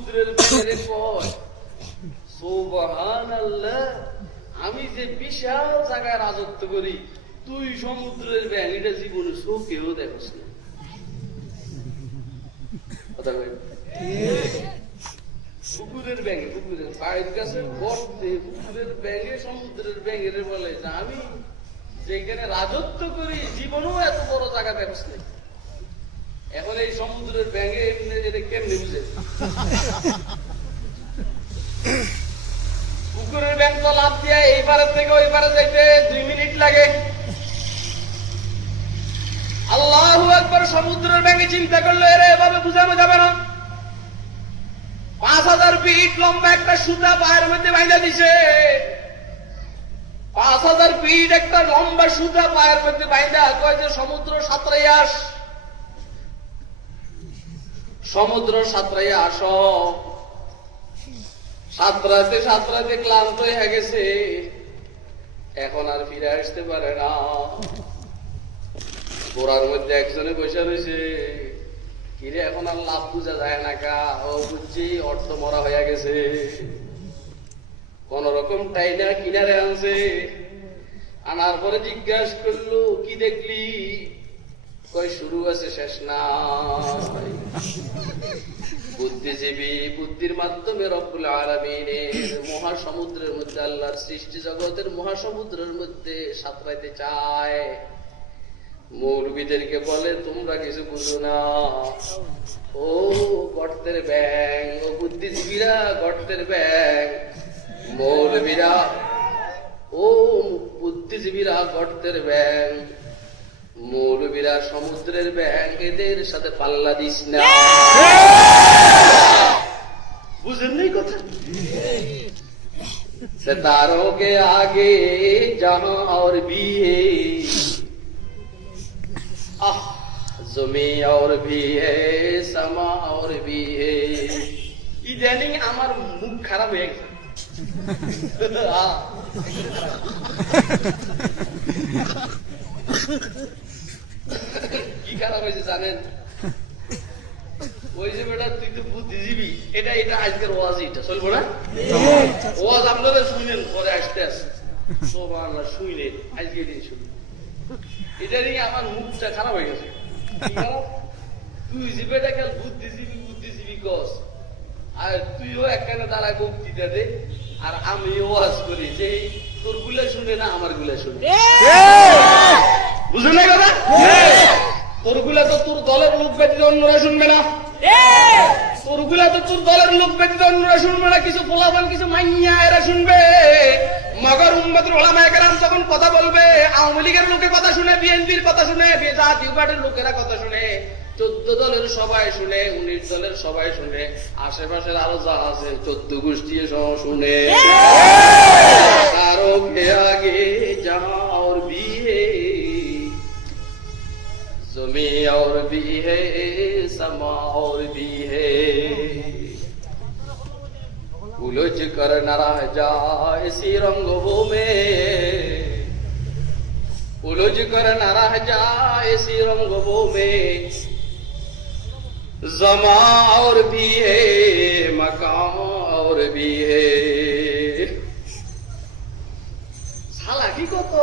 সমুদ্রের ব্যাঙেরে কয়, সুবহানাল্লাহ, আমি যে বিশাল জায়গায় রাজত্ব করি, তুই সমুদ্রের ব্যাঙ এটা জীবনে চোখেও দেখোস না। কথা কই পুকুরের ব্যাঙে, পুকুরের পায়ের কাছে গর্তে পুকুরের ব্যাঙে সমুদ্রের ব্যাঙের বলে যে আমি যেখানে রাজত্ব করি জীবনেও এত বড় জায়গা দেখোস না। এখন এই সমুদ্রের ব্যাঙে এমনি কেমনি বুঝে? পুকুরের ব্যাঙ তো লাভ দিয়ে এই পারের থেকে ওই পারে যাইতে 2 মিনিট লাগে। আল্লাহু আকবার। সমুদ্রের ব্যাঙে চিন্তা করলো এরা এভাবে বুঝানো যাবে না। 5000 ফিট লম্বা একটা সুতা পায়ের মধ্যে বাইন্ধা দিছে। 5000 ফিট একটা লম্বা সুতা পায়ের মধ্যে বাইন্ধা কয় যে সমুদ্র সাঁতরাইয়া আস, সমুদ্র সাঁতরাইয়া আস। সাঁতরাতে সাঁতরাতে ক্লান্ত হয়ে গেছে, এখন আর ফিরে আসতে পারে না। গোড়ার মধ্যে একজনে বসে রয়েছে, কিরে এখন আর লাভ বুঝা যায় না কা? ও বুঝছি অর্থ মরা হয়ে গেছে। কোন রকম টাইনা কিনারে আনছে, আনার পরে জিজ্ঞাসা করলো কি দেখলি? কয় শুরু আছে শেষ নাই। বুদ্ধিজীবী বুদ্ধির মাধ্যমে রব্বুল আলামিনের মহাসমুদ্রের মধ্যে, আল্লাহর সৃষ্টি জগতের মহাসমুদ্রের মধ্যে সাঁতরাইতে চায়। মৌলবীদেরকে বলে তোমরা কিছু বুঝো না, ও গর্তের ব্যাঙ, ও বুদ্ধিজীবীরা গর্তের ব্যাঙ, মৌলবীরা ও বুদ্ধিজীবীরা গর্তের ব্যাঙ, মৌলবীরা সমুদ্রের ব্যাঙ, এদের সাথে পাল্লা দিস না। বুঝেন নাই কথা? सितारों के आगे जहां और भी है, जमी और भी है, समा और भी है। ইদানিং আমার মুখ খারাপ হয়ে গেছে। কি খারাপ হয়েছে জানেন? ওই যে বেটা তুই তো বুদ্ধিজীবী, এটা এটা আজকের ওয়াজ, এটা চলবো না? ওয়াজ আপনাদের শুনেন, পরে আসতে আসে সুবহানাল্লাহ, শুনলেন আজকে দিন শুনুন। এটা নিয়ে আমার মুখটা খারাপ হয়ে গেছে। তুই যে বেটা খেল বুদ্ধিজীবী বুদ্ধিজীবী কস, আর তুইও একখানে দাঁড়ায় বক্তৃতা দে, আর আমি ওয়াজ করি যে তোর গুলা শুনে না আমার গুলা শুনে। বুঝলেন না কথা? তোর গুলা তো তোর দলের লোক ব্যতীত অন্যরা শুনবে না। তোর গুলা তো তোর দলের লোক ব্যতীত অন্যরা শুনবে না। কিছু পোলাপান কিছু মাইয়া এরা শুনবে। মগর উম্মতের ওলামায়ে কেরাম যখন কথা বলবে, আওয়ামী লীগের লোকে কথা শুনে, বিএনপির কথা শুনে, জাতীয় পার্টির লোকেরা কথা শুনে, 14 দলের সবাই শুনে, 19 দলের সবাই শুনে, আশেপাশের আরো যা আছে 14 গোষ্ঠী সহ শুনে। তারও কে আগে জাহা और भी है, जमी और भी है, समा और भी है। उलझ कर न रह जाए इसी रंगों में, उलझ कर न रह जाए इसी रंगों में, जमा और भी है, मकाम और भी है। साला की কত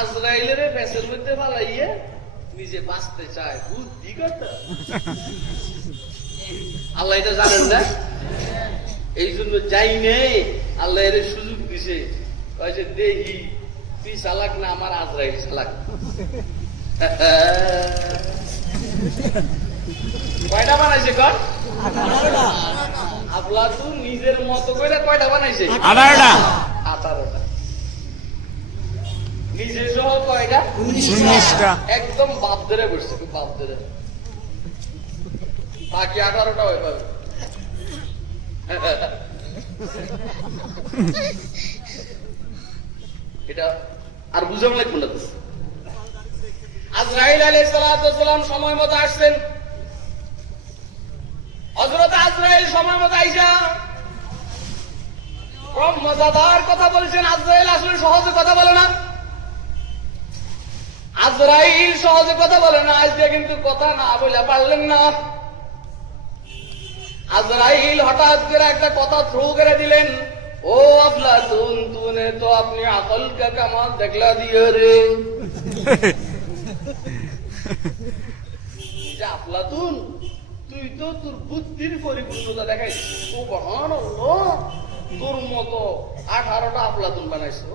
আজরাইলের পেছনের মধ্যে ফালাইয়ে নিজে বাঁচতে চায়, বুদ্ধি কথা। আল্লাহ এটা জানেন না, এই জন্য যাই নেই, আল্লাহ এর সুযোগ দিছে। কয়েছে দেখি তুই চালাক না আমার আজরাইল চালাক। কয়টা বানাইছে কর? আপলা তুই নিজের মতো করে কয়টা বানাইছে? 18টা। নিজে সহ কয়টা? 19টা। একদম বাপ ধরে বসছে, বাপ ধরে। বাকি 18টা হয়ে পাবে। এটা আর বুঝাম লাগবে না। আজরাইল আলাইহিস সালাম সময় মতো আসছেন। হযরত আজরাইল সময় মতো আইসা কম মজাদার কথা বলছেন। আজরাইল আসলে সহজে কথা বলে না। আজরাইল সহজে কথা বলে না। আজকে কিন্তু কথা না বলে পারলেন না। আজরাইল হঠাৎ করে একটা কথা থ্রো করে দিলেন, ও আফলাতুন, তুনে তো আপনি আকল কা কামাল দেখলা দিয়ে রে। যে আফলাতুন, তুই তো তোর বুদ্ধির পরিপূর্ণতা দেখাইছিস, সুবহানাল্লাহ, তোর মতো 18টা আফলাতুন বানাইছো।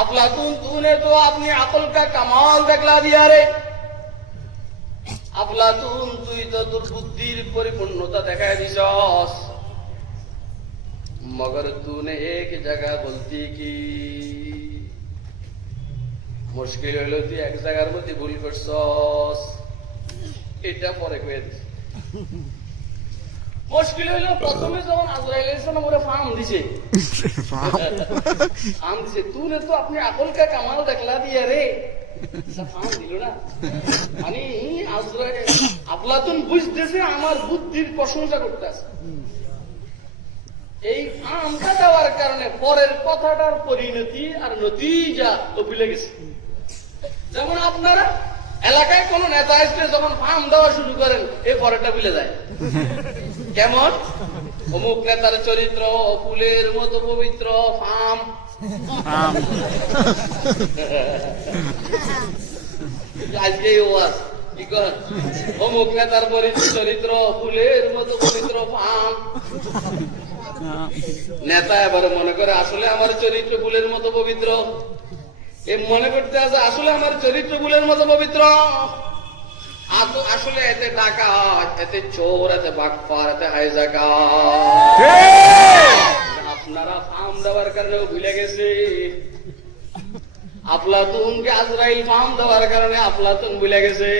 আফলাতুন, তুনে তো আপনি আকল কা কামাল দেখলা দিয়া রে। আফলাতুন, তুই তো তোর বুদ্ধির পরিপূর্ণতা দেখাই দিছস, মগর তুনে এক জায়গা বলতি কি, মুশকিল হইল তুই এক জায়গার মধ্যে ভুল করছস। এটা পরে কয়ে দিস। মুশকিল হইল প্রথমে যখন আজরাইল আলাইহিস সালাম ওরে ফার্ম দিছে, তুনে তো আপনি আকল কা কামাল দেখলা দিয়া রে, ফার্ম দিল না। মানে আফলাতুন বুঝতেছে আমার বুদ্ধির প্রশংসা করতেছে। এই ফার্মটা দেওয়ার কারণে পরের কথাটার পরিণতি আর নতিজা তো ভুলে গেছে। যেমন আপনারা এলাকায় কোন নেতা আসলে যখন ফার্ম দেওয়া শুরু করেন, এই পরেরটা ভুলে যায়। কেমন? অমুক নেতার চরিত্র ফুলের মতো পবিত্র, ফার্ম। আজকে কি কর, অমুক নেতার চরিত্র ফুলের মতো পবিত্র, ফার্ম। নেতা এবার মনে করে আসলে আমার চরিত্র ফুলের মতো পবিত্র, এ মনে করতে আছে আসলে আমার চরিত্র ফুলের মতো পবিত্র, আসলে এতে ডাকাত, এতে চোর, এতে বাটপার, এতে হাইজাকার। আপনারা ফার্ম দেওয়ার কারণে ভুলে গেছে। আফলাতুনকে আজরাইল ফার্ম দেওয়ার কারণে আফলাতুন ভুলে গেছে,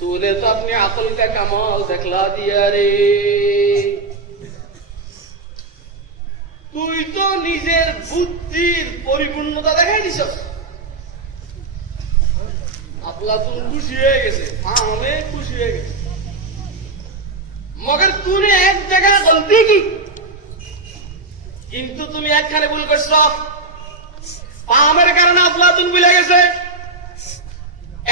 তুলে তো আপনি আকল কা কামাল দেখলা দিয়া রে। তুই তো নিজের বুদ্ধির পরিপূর্ণতা দেখাই দিছ। আফলাতুন খুশি হয়ে গেছে, ফার্মে খুশি হয়ে গেছে, মগর তুই এক জায়গায় গলতি কি, কিন্তু তুমি একখানে ভুল করছ। ফার্মের কারণে আফলাতুন ভুলে গেছে।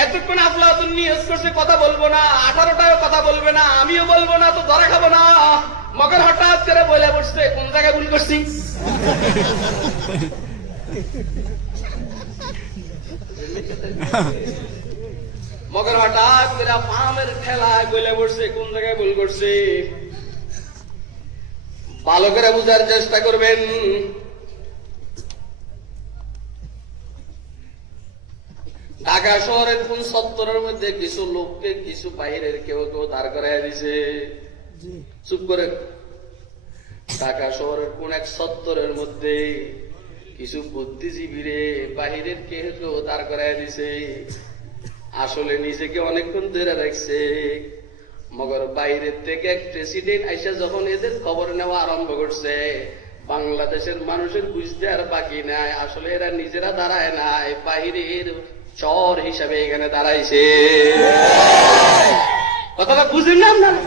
এতক্ষণ আফলাতুন নিয়ে করছে কথা বলবো না, 18টাও কথা বলবে না, আমিও বলবো না, তো ধরা খাবো না। মগর হঠাৎ করে বলে বসছে কোন জায়গায় ভুল করছি। মগর হঠাৎ করে ফার্মের ঠেলায় বলে বসছে কোন জায়গায় ভুল করছে। ভালো করে বুঝার চেষ্টা করবেন। ঢাকা শহরের কোন সত্তরের মধ্যে কিছু লোককে কিছু বাইরের কেউ কেউ দাঁড় করাই দিছে। চুপ করে। ঢাকা শহরের কোন এক সত্তরের মধ্যে কিছু বুদ্ধিজীবীরে বাহিরের কেউ কেউ দাঁড় করাই দিছে। আসলে নিজেকে অনেকক্ষণ ধরে রাখছে, মগর বাইরের থেকে এক প্রেসিডেন্ট আইসা যখন এদের খবর নেওয়া আরম্ভ করছে, বাংলাদেশের মানুষের বুঝতে আর বাকি নাই, আসলে এরা নিজেরা দাঁড়ায় নাই, বাহিরের চর হিসাবে এখানে দাঁড়াইছে। কথাটা বুঝলেন না আপনারা?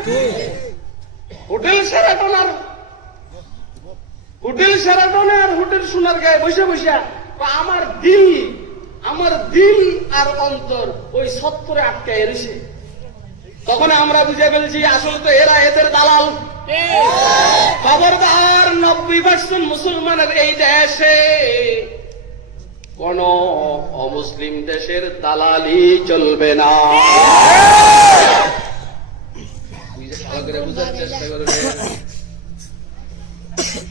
হোটেল সেরাটন আর হোটেল সোনার গায়ে বসে বসে আমার দিল আর অন্তর ওই সত্তরে আটকায় রয়েছে। তখন আমরা বুঝে ফেলছি আসলে তো এরা এদের দালাল। খবরদার, 90% মুসলমানের এই দেশে কোন অমুসলিম দেশের দালালি চলবে না। ভালো করে বুঝার চেষ্টা করবে।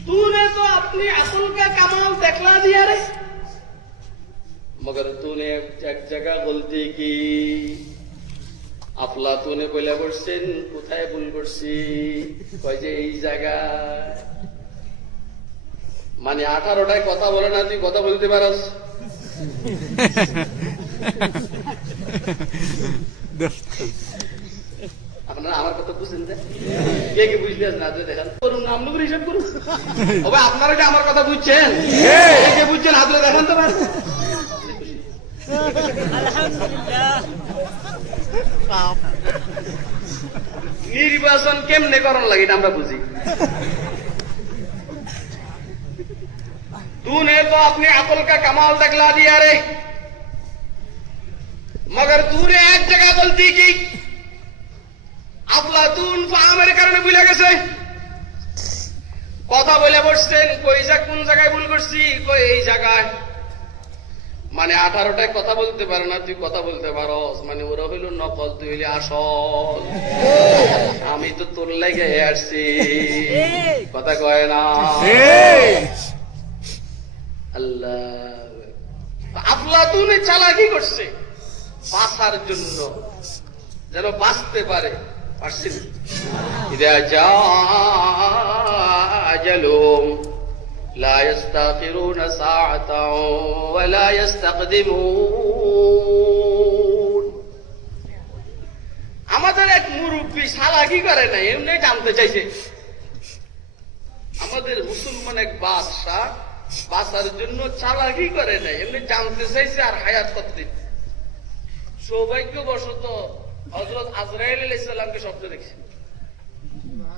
तूने तो अपनी अकल का कमाल देखला दिया रे, मगर तूने एक जगह गलती की। আফলাতুনে বলে বসছেন কোথায় ভুল করছি, কয় যে এই জায়গায়। মানে 18টায় কথা বলে না, তুই কথা বলতে পারস। আপনারা আমার কথা বুঝছেন? কে কে বুঝতে না দেখান, করুন নাম নগর হিসাব করুন। আপনারা কি আমার কথা বুঝছেন? কে কে বুঝছেন হাতলে দেখান তো পারেন। নির্বাচন কেমনে করণ লাগে আমরা বুঝি। तूने तो अपनी अकल का कमाल दिखला दिया रे, मगर तूने एक जगह गलती की। अफलातून फार्मेर कारण ভুলে গেছে। কথা বলে বসছেন, কই কোন জায়গায় ভুল করছি, কই এই জায়গায়। মানে 18টায় কথা বলতে পারে না, তুই কথা বলতে পারস, মানে ওরা হইল নকল, তুই হইলি আসল। আমি তো তোর লাগে আসছি, কথা কয় না। আল্লাহ, আফলাতুনে চালাকি করছে বাঁচার জন্য, যেন বাঁচতে পারে। পারছি না? ইযা জাআ আজালুহুম লা ইস্তাখিরুনা সাআতান ওয়া লা ইস্তাকদিমুন। আমাদের এক মুরব্বী চালাকি করে না, এমনি জানতে চাইছে। আমাদের মুসলমান এক বাদশা বাঁচার জন্য চালাকি করে না, এমনি জানতে চাইছে আর হায়াত করতে। সৌভাগ্যবশত হযরত আজরাইল আলাইহিস সালামকে স্বপ্ন দেখছে।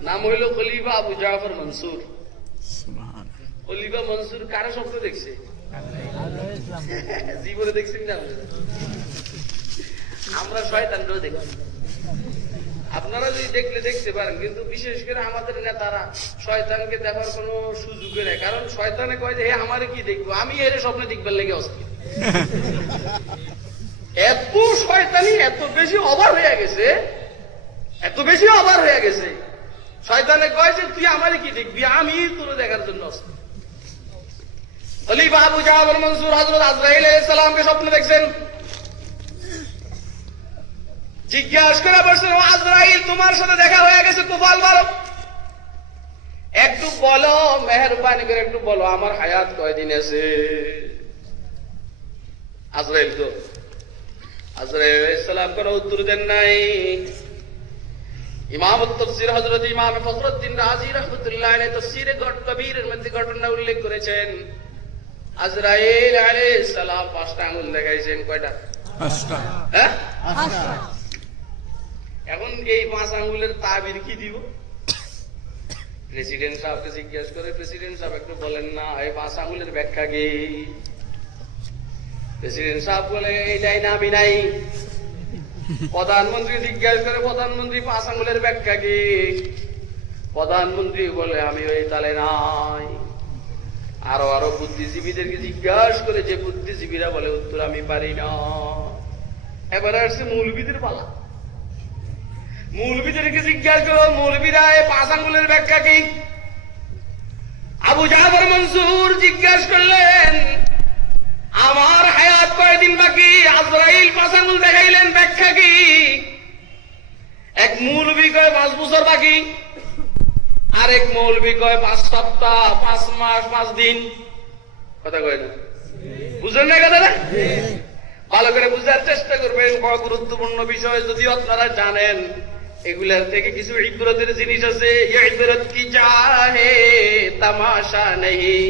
নাম হইল খলিফা আবু জাফর মনসুর। খলিফা মনসুর কারো স্বপ্ন দেখছে? জীবনে দেখছেন না? আমরা শয়তানরাও দেখছি। আপনারা যদি দেখলে দেখতে পারেন, কিন্তু বিশেষ করে আমাদের নেতারা শয়তানকে দেখার কোন সুযোগ নেই। কারণ শয়তানে কয় যে হে আমারে কি দেখবো, আমি এর স্বপ্নে দেখবার লেগে অস্থির। এত শয়তানি এত বেশি ওভার হয়ে গেছে, এত বেশি ওভার হয়ে গেছে। শয়তানে কয় যে তুই আমারে কি দেখবি, আমি তোর দেখার জন্য অস্থির। খলিফা আবু জাফর মনসুর হযরত আজরাইল আলাইহিস সালামকে স্বপ্ন দেখছেন। জিজ্ঞাসা করে বলছেন, ও আজরাইল, তোমার সাথে দেখা হয়ে গেছে, কপাল ভালো, একটু বলো, মেহেরবানি করে একটু বলো আমার হায়াত কয়দিন আছে। আজরাইল আলাইহিস সালাম কোনো উত্তর দেন নাই। ইমাম তাফসীর হযরত ইমাম ফখরুদ্দিন রাজি রাহমাতুল্লাহ আলাইহি তাফসীরে কবিরের মধ্যে ঘটনা উল্লেখ করেছেন। আজরাইল আলাইহিস সালাম 5টা আঙ্গুল দেখাইছেন। কয়টা? 5টা। হ্যাঁ, 5টা। এখন এই 5 আঙ্গুলের তাবির কি দিব? প্রেসিডেন্ট সাহেবকে জিজ্ঞাসা করে, প্রেসিডেন্ট সাহেব একটু বলেন না এই 5 আঙ্গুলের ব্যাখ্যা কি? প্রেসিডেন্ট সাহেব বলে এটাই না, আমি নাই। প্রধানমন্ত্রী জিজ্ঞাসা করে, প্রধানমন্ত্রী 5 আঙ্গুলের ব্যাখ্যা কি? প্রধানমন্ত্রী বলে আমি ওই তালে নাই। আরো বুদ্ধিজীবীদেরকে জিজ্ঞাসা করে, যে বুদ্ধিজীবীরা বলে উত্তর আমি পারি না। এবারে আসছে মৌলবীদের পালা। মৌলবীদেরকে জিজ্ঞাসা করো, মৌলবীরা এই 5 আঙ্গুলের ব্যাখ্যা কি? আবু জাফর মনসুর জিজ্ঞাসা করলেন, আমার হায়াত কয়দিন বাকি? আজরাইল 5 আঙ্গুল দেখাইলেন, ব্যাখ্যা কি? এক মৌলবী কয় 5 বছর বাকি, আরেক মৌলবী কয় 5 সপ্তাহ, 5 মাস, 5 দিন। কথা কয় না? বুঝলেন না কথাটা? ভালো করে বুঝার চেষ্টা করবেন, বড় গুরুত্বপূর্ণ বিষয়। যদিও আপনারা জানেন, এগুলার থেকে কিছু ইবরতের জিনিস আছে। ये इबरत की चाहे तमाशा नहीं,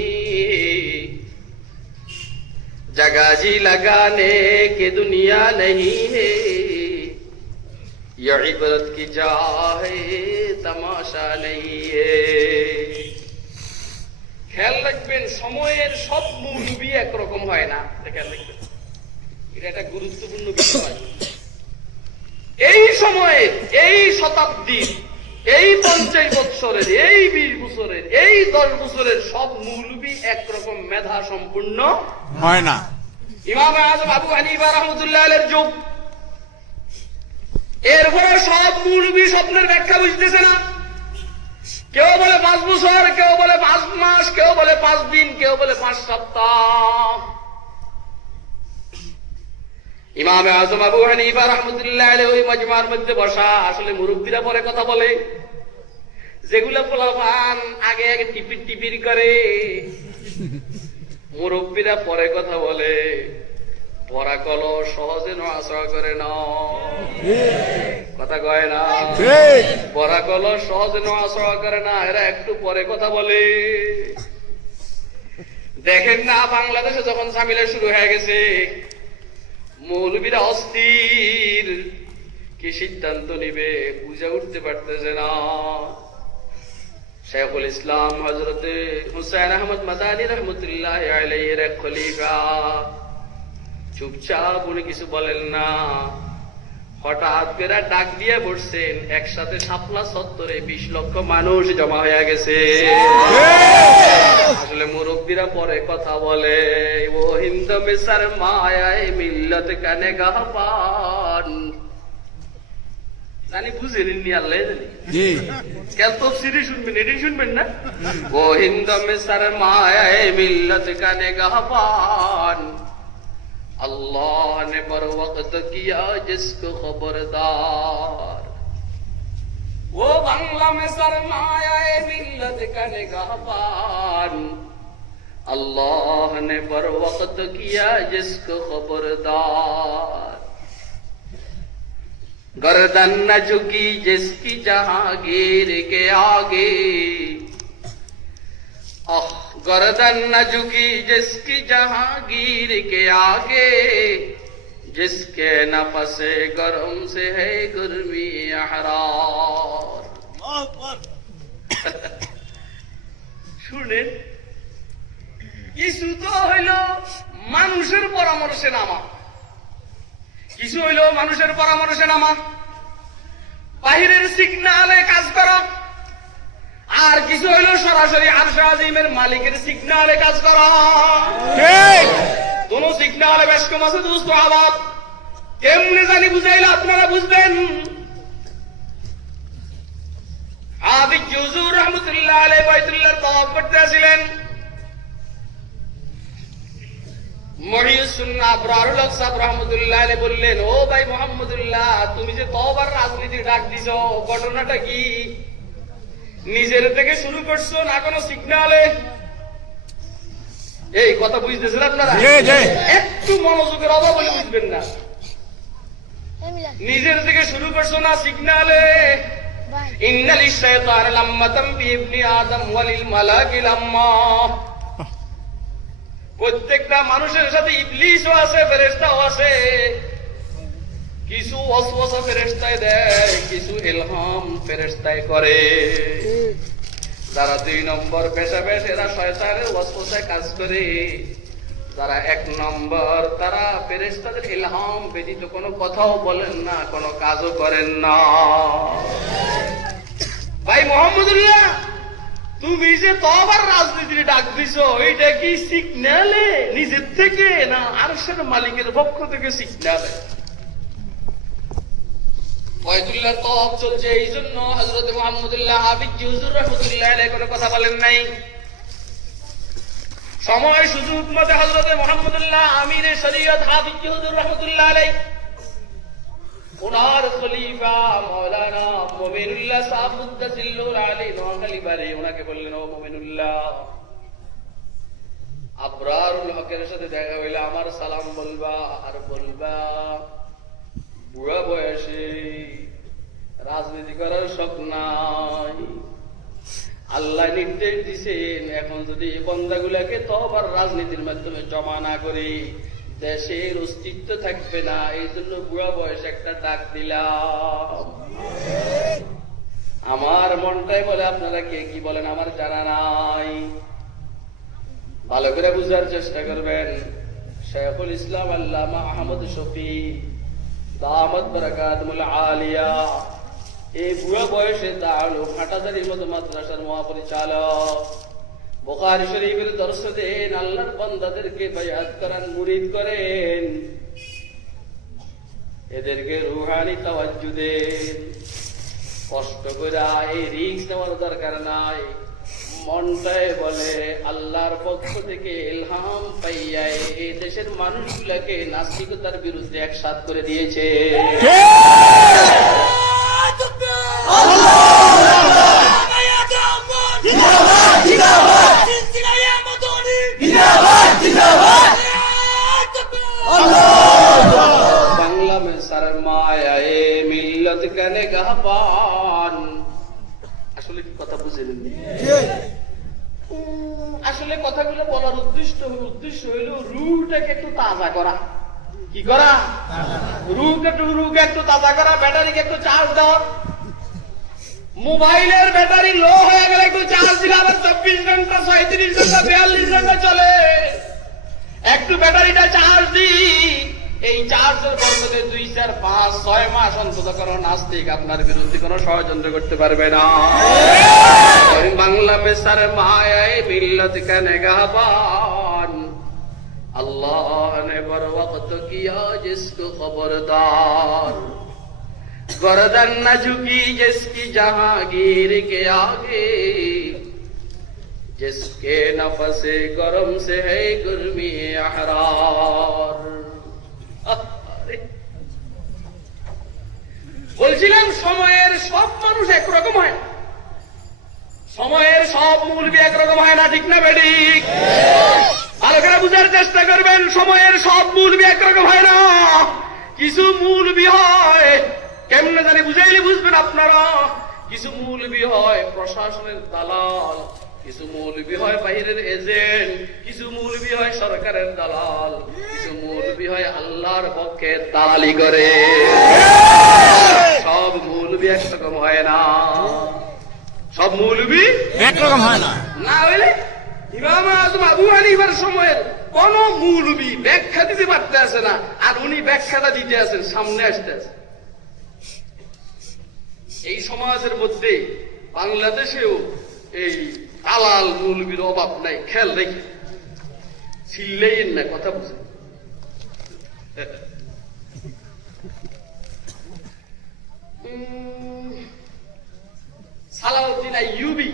जगह जी लगाने के दुनिया नहीं है। ये इबरत की चाहे तमाशा नहीं है। খেয়াল রাখবেন, সময়ের সব মৌলবী একরকম হয় না। খেয়াল রাখবেন, এটা একটা গুরুত্বপূর্ণ বিষয়। এই সময়ের, এই শতাব্দীর, এই 50 বছরের, এই 20 বছরের, এই 10 বছরের সব মৌলবী একরকম মেধা সম্পূর্ণ হয় না। ইমাম আযম আবু হানিফা রাহমাতুল্লাহ আলাইহির যুগ, এরপরে সব মৌলবী স্বপ্নের ব্যাখ্যা বুঝতেছে না। কেউ বলে 5 বছর, কেউ বলে 5 মাস, কেউ বলে 5 দিন, কেউ বলে 5 সপ্তাহ। ইমাম আযম আবু হানিফা রাহমাতুল্লাহ আলাইহি ওই মজমার মধ্যে বসা। আসলে মুরব্বীরা পরে কথা বলে, যেগুলো পোলাপান আগে আগে টিপির টিপির করে, মুরব্বীরা পরে কথা বলে। পরা কলম সহজে নড়াচড়া করে না, কথা কয় না? পরা কলম সহজে নড়াচড়া করে না, এরা একটু পরে কথা বলে। দেখেন না, বাংলাদেশে যখন ঝামেলা শুরু হয়ে গেছে, মৌলবীরা অস্থির, কি সিদ্ধান্ত নিবে বুঝে উঠতে পারতেছে না। শেখুল ইসলাম হযরতে হুসাইন আহমদ মাদানী রাহমাতুল্লাহ আলাইহির এক খলিফা চুপচাপ, উনি কিছু বলেন না। হঠাৎ করে ডাক দিয়ে বসছেন, একসাথে শাপলা চত্বরে 20 লক্ষ মানুষ জমা হয়ে গেছে। আসলে মুরব্বীরা পরে কথা বলে, ও হিন্দ মিসার মায়ায় মিল্লত কানে গাহপান। জানি বুঝেনি, আল্লাহ জানি। কেন তফসিরে শুনবেন, এটাই শুনবেন না? ও হিন্দ মিসার মায়ায় মিল্লত কানে গাহপান, अल्लाह ने बर वक्त किया जिसको खबरदार। वो बांग्ला में सरमाया मिल्लत का निगाहबान, अल्लाह ने बर वक्त किया जिसको खबरदार। गर्दन न झुकी जिसकी जहांगीर के आगे, गर्दन न झुकी जिसकी जहांगीर के आगे, जिसके नफसे गरम से है गर्मी अहरार। শুনেন, কিছু তো হইল মানুষের পরামর্শে নামা, কিছু হইল মানুষের পরামর্শে নামা, বাহিরের সিগনালে কাজ করা, আর কিছু হইল সরাসরি আরশে আজিমের মালিকের সিগনালে কাজ করা। কোন সিগনালে বেশ কম আছে দোস্ত আবাদ, কেমনে জানি বুঝাইলে আপনারা বুঝবেন। হাফিজ হুজুর রহমতুল্লাহ আলাইহি বাইতুল্লাহর তাওয়াফ করতে আসিলেন। মহিউস সুন্নাহ আবরারুল হক সাহেব রহমতুল্লাহ আলাইহি বললেন, ও ভাই মুহাম্মদুল্লাহ, তুমি যে তওবার রাজনীতি ডাক দিছো, ঘটনাটা কি? নিজের থেকে শুরু করছো না কোনো সিগনালে? এই কথা বুঝতেছেন আপনারা? একটু মনোযোগের অভাব বলে বুঝবেন না। নিজের থেকে শুরু করছো না সিগনালে? ইন্নালিশ শাইতান লাম্মাতাম বিইবনি আদম ওয়ালিল মালাকি লাম্মা। প্রত্যেকটা মানুষের সাথে ইবলিসও আছে, ফেরেশতাও আছে। কিছু ওয়াসওয়াসা ফেরেশতায় দেয়, কিছু ইলহাম ফেরেশতায় করে। যারা 2 নম্বর পেশাবেশ, এরা শয়তানের ওয়াসওয়াসায় কাজ করে। যারা 1 নম্বর, তারা ফেরেশতাদের ইলহাম ব্যতীত কোনো কথাও বলেন না, কোনো কাজও করেন না। ভাই মুহাম্মদুল্লাহ, তুমি যে তওবার রাজনীতির ডাক দিছো, এইটা কি সিগনালে নিজের থেকে না আরশের মালিকের পক্ষ থেকে সিগনালে? বাইতুল্লাহ তাওয়াফ চলছে, এই জন্য হযরত মুহাম্মদুল্লাহ হাফিজ হুজুর রাহমাতুল্লাহ আলাইহি কোনো কথা বলেন নাই। সময় সুযোগ মতে হযরত মুহাম্মদুল্লাহ আমিরে শরীয়ত হাফিজ হুজুর রাহমাতুল্লাহ আলাইহি, ওনার খলিফা মাওলানা মুমিনুল্লাহ সাহেব মুদ্দাসিল্লুল আলী নোয়াখালী বাড়ি, ওনাকে বললেন, ও মুমিনুল্লাহ, আবরারুল হকের সাথে দেখা হইলে আমার সালাম বলবা, আর বলবা বুড়া বয়সে রাজনীতি করার শখ নাই। আল্লাহ নির্দেশ দিছেন, এখন যদি এই বন্দাগুলাকে তওবার রাজনীতির মাধ্যমে জমা না করি, দেশের অস্তিত্ব থাকবে না। এই জন্য বুড়া বয়সে একটা ডাক দিলাম। আমার মনটাই বলে, আপনারা কে কি বলেন আমার জানা নাই। ভালো করে বুঝার চেষ্টা করবেন। শাইখুল ইসলাম আল্লামা আহমদ শফি দামাত বারাকাতুল আলিয়া, এই বুড়া বয়সে দারুল হাটাজারির মতো মাদ্রাসার মহাপরিচালক, বুখারী শরীফের দর্শ দেন, আল্লাহর বান্দাদেরকে বায়াত করান, মুরিদ করেন, এদেরকে রুহানি তাওয়াজ্জু দেন। কষ্ট করে এই রিস্ক নেওয়ার দরকার নাই। মনটাই বলে আল্লাহর পক্ষ থেকে ইলহাম পাইয়া এই দেশের মানুষগুলাকে নাস্তিকতার বিরুদ্ধে একসাথ করে দিয়েছে। বাংলা মে সরমায়ে মিল্লত কা নিগাহবান। আসলে কি কথা বুঝলেন? আসলে কথাগুলো বলার উদ্দেশ্য হইল রুহটাকে একটু তাজা করা। কি করা? রুহকে একটু তাজা করা, ব্যাটারিকে একটু চার্জ দেওয়া। মোবাইলের ব্যাটারি লো হয়ে গেলে একটু চার্জ দিলে আবার 24 ঘন্টা 37 ঘন্টা 42 ঘন্টা চলে। একটু ব্যাটারিটা চার্জ দিই, এই 400 বছরে 2, 4, 5, 6 মাস অন্তত কোনো নাস্তিক আপনার বিরুদ্ধে কোনো ষড়যন্ত্র করতে পারবে না। বাংলা में सरमाए मिल्लत का निगाहबान अल्लाह ने बर वक्त किया जिसको खबरदार, गर्दन न झुकी जिसकी जहांगीर के आगे, जिसके नफसे गरम से है गर्मी अहरार। বলছিলাম সময়ের সব মানুষ একরকম হয় না, সময়ের সব মূলবি একরকম হয় না, ঠিক না বেঠিক? ভালো করে বুঝার চেষ্টা করবেন, সময়ের সব মূলবি একরকম হয় না, কিছু মূলবি হয় কেমনে জানি বুঝাইলে বুঝবেন আপনারা। কিছু মূলবি হয় প্রশাসনের দালাল, কিছু মৌলবি হয় বাহিরের এজেন্ট, কিছু মৌলবি হয় সরকারের দালাল, কিছু মৌলবি হয় আল্লাহর পক্ষে দালালি করে। সব মৌলবি একরকম হয় না, সব মৌলবি একরকম হয় না। না হইলে ইমাম আজম আবু হানিফার সময়ের কোন মৌলবি ব্যাখ্যা দিতে পারতে আসে না, আর উনি ব্যাখ্যাটা দিতে আছেন, সামনে আসতে আছে। এই সমাজের মধ্যে বাংলাদেশেও এই দালাল মৌলবীর অভাব নাই, খেয়াল রেখে ছিললেই না, কথা বুঝে। সালাউদ্দিন আইয়ুবী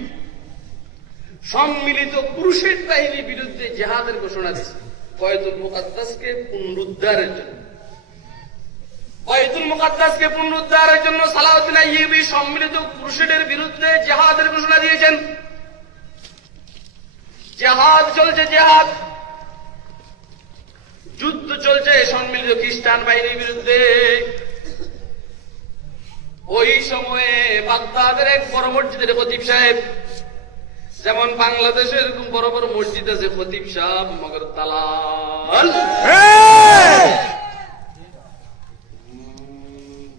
সম্মিলিত পুরুষের বাহিনীর বিরুদ্ধে জিহাদের ঘোষণা দিয়েছে বাইতুল মুকাদ্দাসকে পুনরুদ্ধারের জন্য। বাইতুল মুকাদ্দাসকে পুনরুদ্ধারের জন্য সালাউদ্দিন আইয়ুবী সম্মিলিত পুরুষের বিরুদ্ধে জিহাদের ঘোষণা দিয়েছেন। জিহাদ চলছে, জিহাদ যুদ্ধ চলছে সম্মিলিত খ্রিস্টান বাহিনীর বিরুদ্ধে। ওই সময়ে বাগদাদের এক বড় মসজিদের খতিব সাহেব, যেমন বাংলাদেশে এরকম বড় বড় মসজিদ আছে খতিব সাহেব মগর দালাল,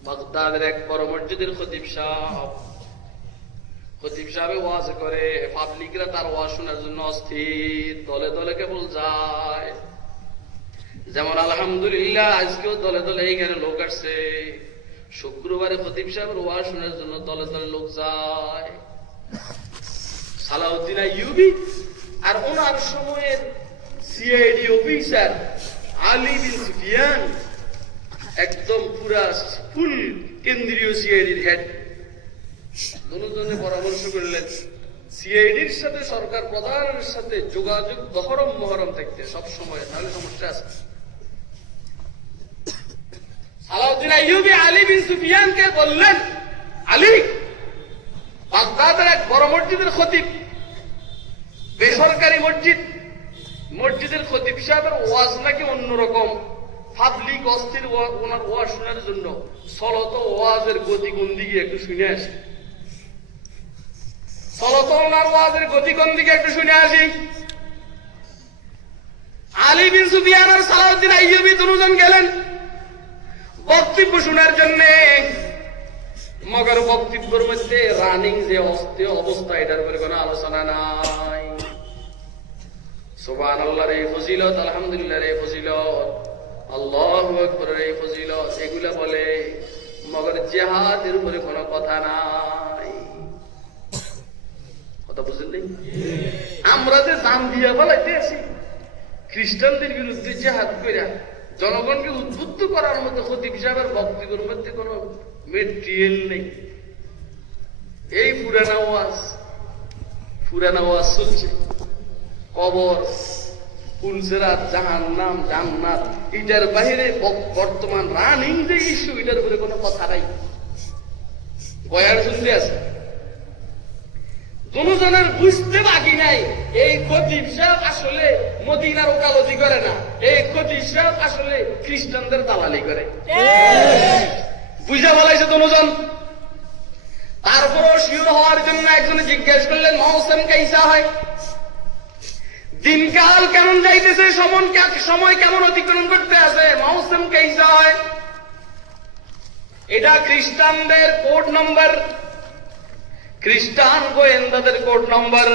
বাগদাদের এক বড় মসজিদের খতিব সাহেব ওয়াজ করে, পাবলিকরা তার ওয়াজ শোনার জন্য অস্থির, দলে দলে কেবল যায়। যেমন আলহামদুলিল্লাহ আজকেও দলে দলে এইখানে লোক আসছে, শুক্রবারে খতিব সাহেবের ওয়াজ শোনার জন্য দলে দলে লোক যায়। সালাউদ্দিন আইয়ুবী আর ওনার সময়ের সিআইডি অফিসার আলী বিন সুফিয়ান, একদম পুরা ফুল কেন্দ্রীয় সিআইডির হেড, দুজনে পরামর্শ করলেন সিআইডির সাথে সরকার প্রধানের সাথে যোগাযোগ দহরম মহরম থাকতে সব সময়, তাহলে সমস্যা আছে। সালাউদ্দিন আইয়ুবী আলী বিন সুফিয়ানকে বললেন, আলী, বাগদাদের এক বড় মসজিদের খতিব, বেসরকারি মসজিদ, মসজিদের খতিব সাহেবের ওয়াজ নাকি অন্যরকম, পাবলিক অস্থির ওনার ওয়াজ শোনার জন্য, চলত ওয়াজের গতি কোন দিকে একটু শুনে আসি, চলত ওনার ওয়াজের গতি কোন দিকে একটু শুনে আসি। আলী বিন সুফিয়ান আর সালাউদ্দিন আইয়ুবী দুজন গেলেন বক্তব্য শোনার জন্য। মগর বক্তব্যের মধ্যে রানিং যে অবস্থা, এটার উপরে কোনো আলোচনা নাই। সুবহানাল্লাহর এই ফজিলত, আলহামদুলিল্লাহর এই ফজিলত, আল্লাহু আকবারের এই ফজিলত, এগুলা বলে, মগর জিহাদের উপরে কোনো কথা নাই। কথা বুঝলেন নাই? আমরা যে জান দিয়া বলাইতে আছি খ্রিস্টানদের বিরুদ্ধে জিহাদ কইরা জনগণকে উদ্বুদ্ধ করার মতো খতিব সাহেবের বক্তব্যের মধ্যে কোন মেটেরিয়াল নেই। এই পুরানা ওয়াজ চলছে, কবর, পুলসেরাত, জাহান্নাম, জান্নাত, এটার বাহিরে বর্তমান রানিং যে ইস্যু, এটার উপরে কোনো কথা নাই। বয়ান শুনতে আছে, দুজনের বুঝতে বাকি নাই এই খতিব সাহেব আসলে মদিনার ওকালতি করে না, এই খতিব সাহেব আসলে খ্রিস্টানদের দালালি করে। বুঝা বলাইছে দুজন। তারপরও শিওর হওয়ার জন্য একজনে জিজ্ঞেস করলেন, মৌসুম কেইসা হয়, দিনকাল কেমন যাইতেছে, সময় কেমন অতিক্রম করতে আছে, মৌসুম কেইসা হয়। এটা খ্রিস্টানদের কোড নম্বর, খ্রিস্টান গোয়েন্দাদের কোড নম্বর।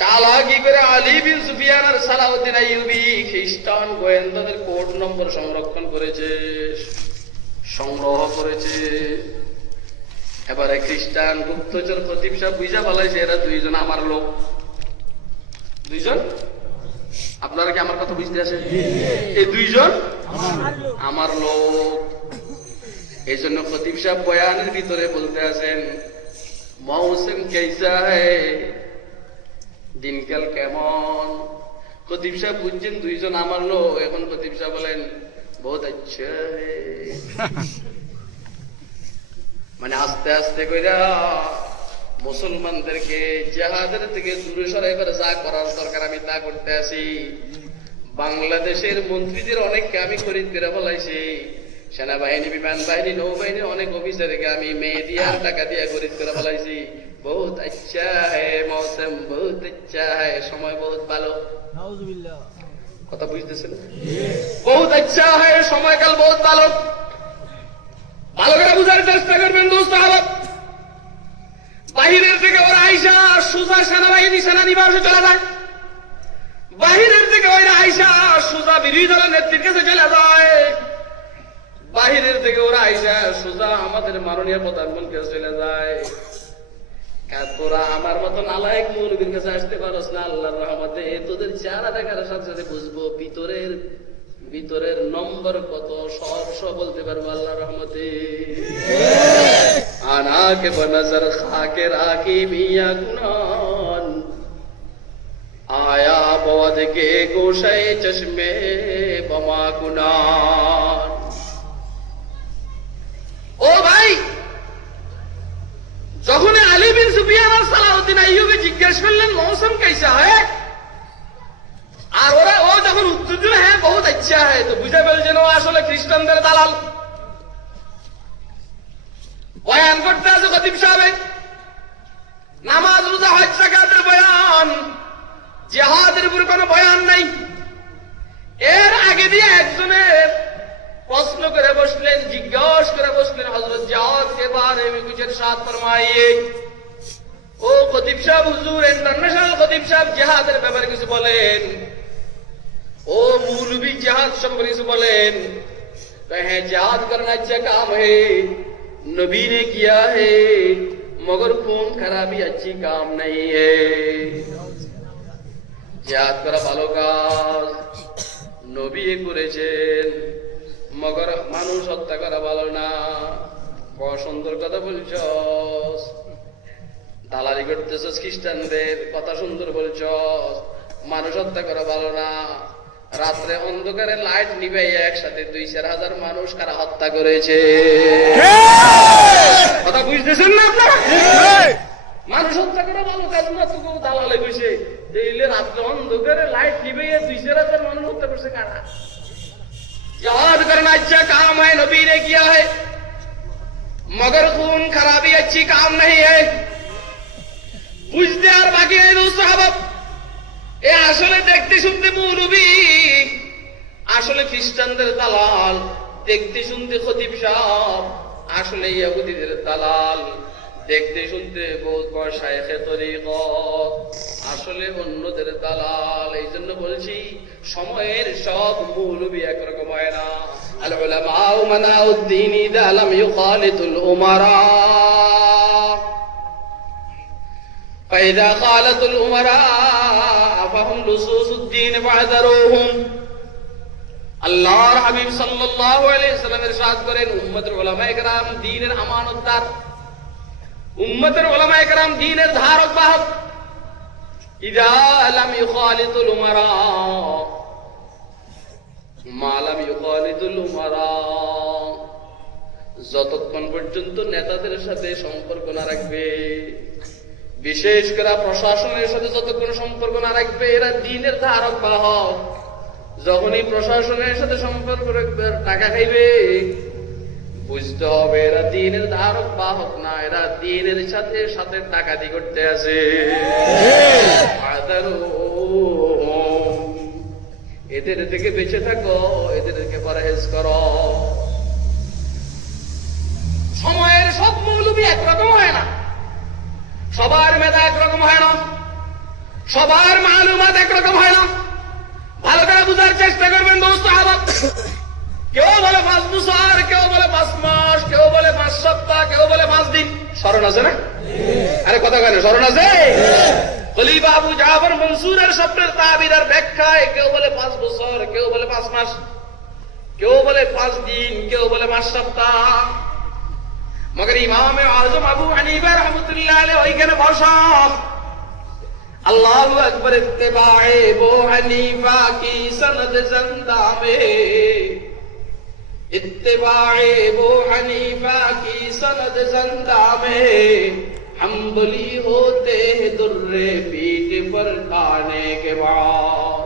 চালাকি করে আলী বিন সুফিয়ান আর সালাউদ্দিন আইয়ুবী খ্রিস্টান গোয়েন্দাদের কোড নম্বর সংরক্ষণ করেছে, সংগ্রহ করেছে। এবারে খ্রিস্টান গুপ্তচর খতিব সাহেব বুঝা বলাইছে এরা দুইজন আমার লোক। দুইজন? আপনারা কি আমার কথা বুঝতে আছেন? এই দুইজন আমার লোক। এই জন্য খতিব সাহেব বয়ানের ভিতরে বলতে আছেন, মৌসুম কেসা হ্যায়, দিনকাল কেমন? খতিব সাহেব বুঝছেন দুইজন আমার লোক। এখন খতিব সাহেব বলেন বহুত আচ্ছা, মানে আস্তে আস্তে কইরা মুসলমানদেরকে জিহাদের থেকে দূরে সরাইবার যা করার দরকার আমি তা করতে আছি। বাংলাদেশের মন্ত্রীদের অনেককে আমি খরিদ করে ফেলাইছি, সেনাবাহিনী, বিমান বাহিনী, নৌবাহিনীর অনেক অফিসারকে আমি মেয়ে দিয়ে আর টাকা দিয়ে খরিদ করে ফেলাইছি। বহুত আচ্ছা হ্যায় মৌসুম, বহুত আচ্ছা হ্যায়, সময় বহুত ভালো। কথা বুঝতেছেন? বহুত আচ্ছা হ্যায়, সময়কাল বহুত ভালো। ভালো করে বুঝার চেষ্টা করবেন দোস্ত আহমদ। বাহিরের থেকে ওরা আইসা সোজা সেনাবাহিনী সেনানিবাসে চলে যায়, বাহিরের থেকে ওরা আইসা সোজা বিরোধী দলের নেত্রীর কাছে চলে যায়, বাহিরের থেকে ওরা আইসা সোজা আমাদের মাননীয় প্রধানমন্ত্রীর কাছে চলে যায়। তোরা আমার মতো নালায়েক মৌলবীর কাছে আসতে পারস না, আল্লাহর রহমতে তোদের চেহারা দেখার সাথে সাথে বুঝবো ভিতরের নম্বর কত, সব বলতে পারবো আল্লাহর রহমতে। আনাকে বনজর খাকে রাখি মিয়া গুনান, আয়া বদ কে গোশাই চশমে বমা গুনান। ও ভাই, যখন আলী বিন সুফিয়ান আর সালাউদ্দিন আইয়ুবী জিজ্ঞেস করলেন মৌসুম কেসা হয়, আর ও যখন উত্তর দিল হ্যাঁ বহুত আচ্ছা হয়, তো বুঝে ফেলছেন ও আসলে খ্রিস্টানদের দালাল। বয়ান করতে আছে খতিব সাহেব, নামাজ, রোজা, হজ, যাকাতের বয়ান, জিহাদের উপর কোনো বয়ান নাই। এর আগে দিয়ে একজনের প্রশ্ন করে বসলেন, জিজ্ঞাসা করে বসলেন, হযরত জিহাদ के बारे में कुछ इरशाद फरमाइए। ও খতিব সাহেব, হুজুর ইন্টারন্যাশনাল খতিব সাহেব জিহাদের ব্যাপারে কিছু বলেন। ও মৌলবী জিহাদ সম্পর্কে কিছু বলেন। হ্যাঁ, জিহাদ करना अच्छा काम है, नबी ने किया है, मगर खून खराबी अच्छी काम नहीं है। জিহাদ করা ভালো কাজ, নবী করেছেন, মগর মানুষ হত্যা করা ভালো না। বড় সুন্দর কথা বলছস, দালালি করতেছস খ্রিস্টানদের, কথা সুন্দর বলছস, মানুষ হত্যা করা ভালো না। রাত্রে অন্ধকারে লাইট নিভাই একসাথে 2-4 হাজার মানুষ কারা হত্যা করেছে। কথা বুঝতেছেন না আপনারা? মানুষ হত্যা করা ভালো কাজ না, তো দালালে বসে দেখলে রাত্রে অন্ধকারে লাইট নিভাইয়া 2-4 হাজার মানুষ হত্যা করছে কারা। जिहाद करना अच्छा काम है, नबी ने किया है, मगर खून खराबी अच्छी काम नहीं है। বুঝতে আর বাকি নেই দোস্ত আহমদ। এ আসলে দেখতে শুনতে মৌলবী, আসলে খ্রিস্টানদের দালাল, দেখতে শুনতে খতিব সাহেব আসলে ইহুদিদের দালাল, দেখতে শুনতে বহুত বড় শায়েখে তরিকত, আসলে অন্যদের দালাল। এই জন্য বলছি সময়ের সব মৌলবী একরকম হয় না। আল উলামা মানাউদ্দিন ইযা লাম ইখালিতুল উমারা, ফাইযা খালাতুল উমারা ফাহুম লুসুসুদ্দিন ফাহযারুহুম। আল্লাহর হাবিব সাল্লাল্লাহু আলাইহি ওয়াসাল্লাম ইরশাদ করেন, উম্মতের উলামায়ে কেরাম দ্বীনের আমানতদার, উম্মতের উলামায়ে কেরাম দ্বীনের ধারক বাহক। ইযা লাম ইখালিতুল উমারা মা লাম ইখালিতুল উমারা, যতক্ষণ পর্যন্ত নেতাদের সাথে সম্পর্ক না রাখবে, বিশেষ করে প্রশাসনের সাথে যতক্ষণ সম্পর্ক না রাখবে, এরা দ্বীনের ধারক বাহক। যখনই প্রশাসনের সাথে সম্পর্ক রাখবে, টাকা খাইবে, বুঝতে হবে এরা দ্বীনের ধারক বাহক না, এরা দ্বীনের সাথে সাথে ডাকাতি করতে আছে। এদের থেকে বেঁচে থাকো, এদেরকে পরহেজ করো। সময়ের সব মৌলবী একরকম হয় না, সবার মেধা একরকম হয় না। সবার মালুমাত একরকম হয় না। ভালো করে বুঝার চেষ্টা করবেন দোস্ত আহবাব। কেউ বলে 5 বছর, কেউ বলে 5 মাস, কেউ বলে 5 সপ্তাহ, কেউ বলে 5 দিন। স্মরণ আছে না? আরে কথা কেন, স্মরণ আছে? খলিফা আবু জাফর মনসুরের স্বপ্নের তাবির আর ব্যাখ্যায় কেউ বলে 5 বছর, কেউ বলে 5 মাস, কেউ বলে 5 দিন, কেউ বলে 5 সপ্তাহ। মগর ইমামে আজম আবু হানিফা রাহমাতুল্লাহ আলাইহি ওইখানে বসা अल्लाहु अकबर इत्तिबाए वो हनीफा की सनद जिंदा में, इत्तिबाए वो हनीफा की सनद जिंदा में, हम बली होते हैं दुर्रे पीठ पर खाने के बाद,